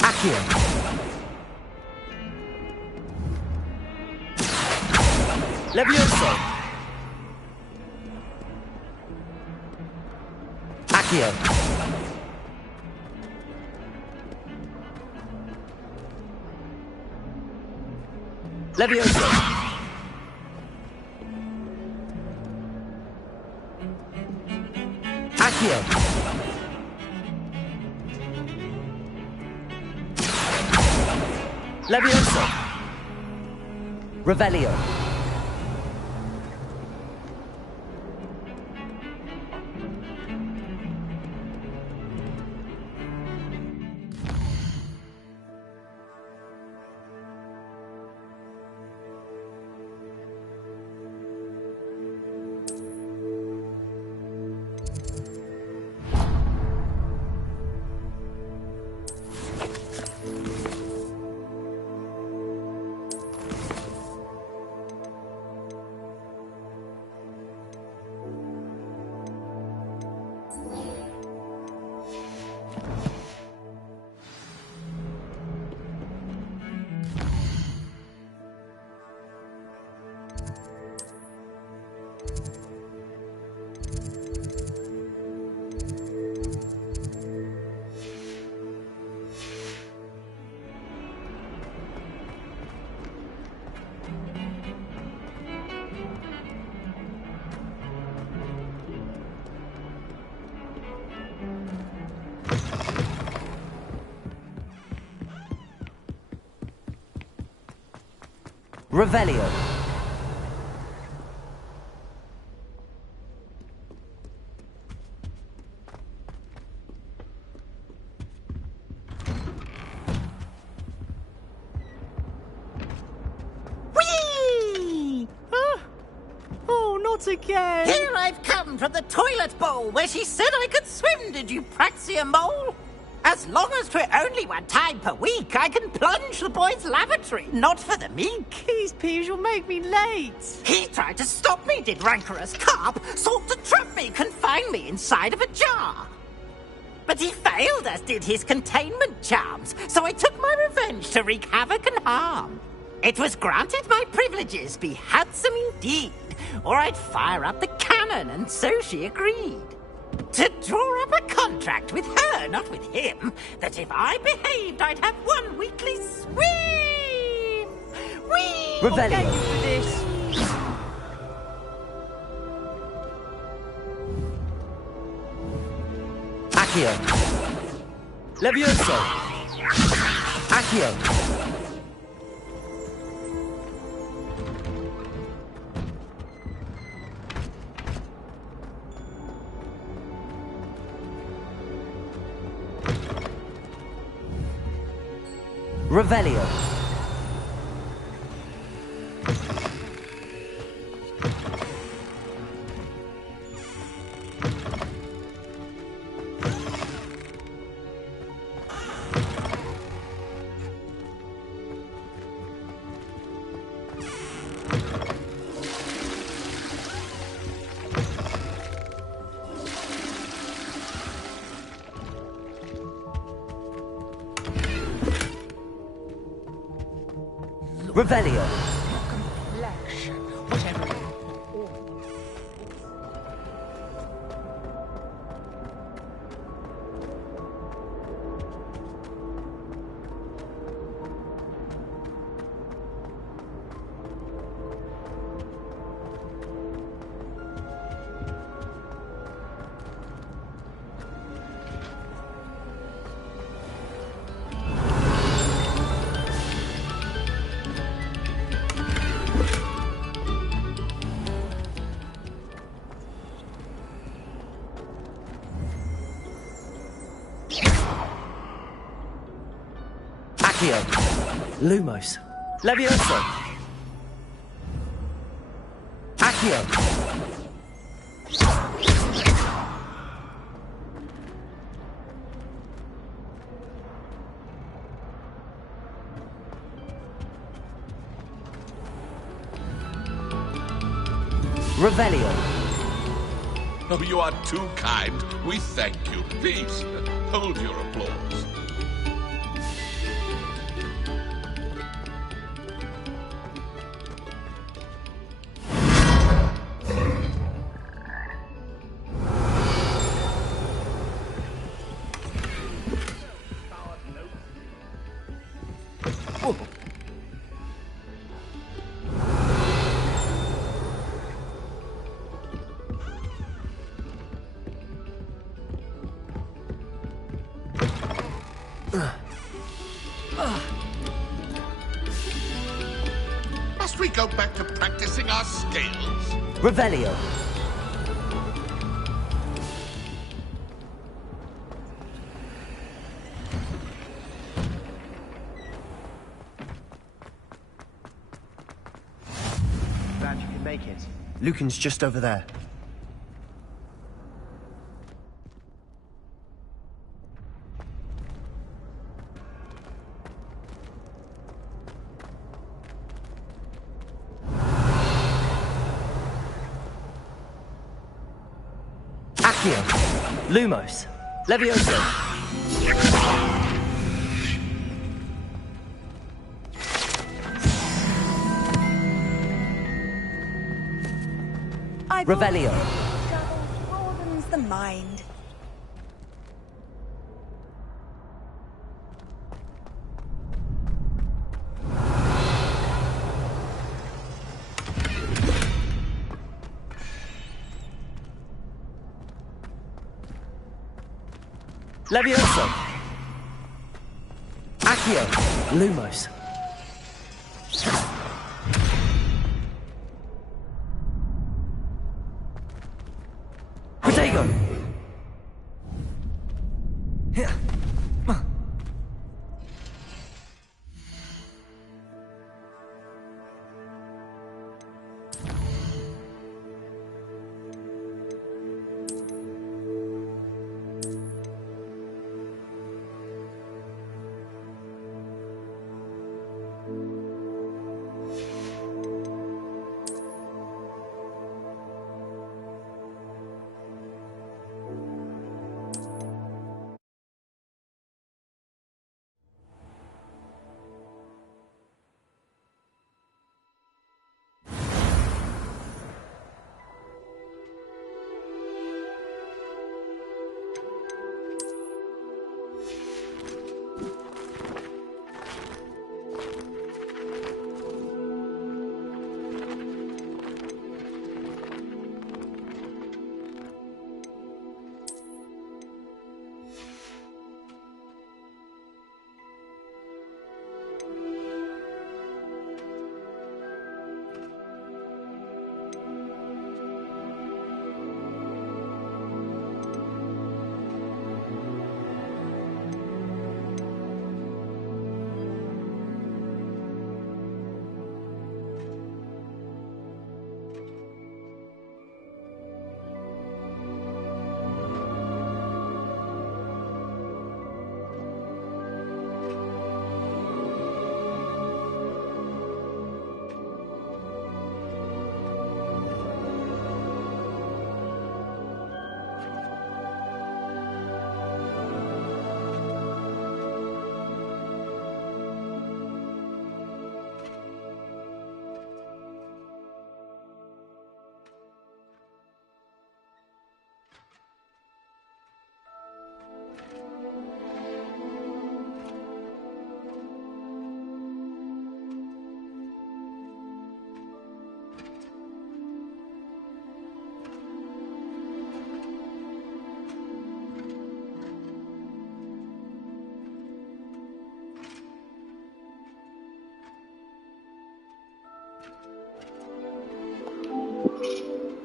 Accio. Levioso. Accio. Levioso. Accio. Levioso. Revelio. Revelio. Whee! Oh, not again! Here I've come from the toilet bowl where she said I could swim, did you praxia mole? As long as 'twere only one time per week, I can plunge the boy's lavatory, not for the meek. These peas will make me late. He tried to stop me, did rancorous carp, sought to trap me, confine me inside of a jar. But he failed, as did his containment charms, so I took my revenge to wreak havoc and harm. It was granted my privileges be handsome indeed, or I'd fire up the cannon, and so she agreed. To draw up a contract with her, not with him, that if I behaved, I'd have one weekly swim! Whee! Revelio. Thank you for this. Accio. Levioso. Accio. Revelio. Revelio. Complexion, whatever. Accio. Lumos. Levioso. Accio. Revelio. Oh, you are too kind. We thank you. Please, hold your applause. Must we go back to practicing our scales? Revelio. Glad you can make it. Lucan's just over there. Accio. Lumos. Levioso. Revelio. Broadens the mind. Levioso. Accio. Lumos. go. Yeah.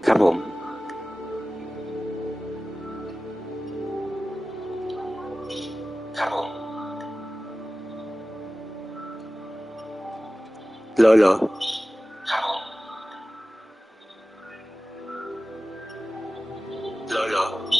ครับผมครับผมเหรอครับผมเหรอ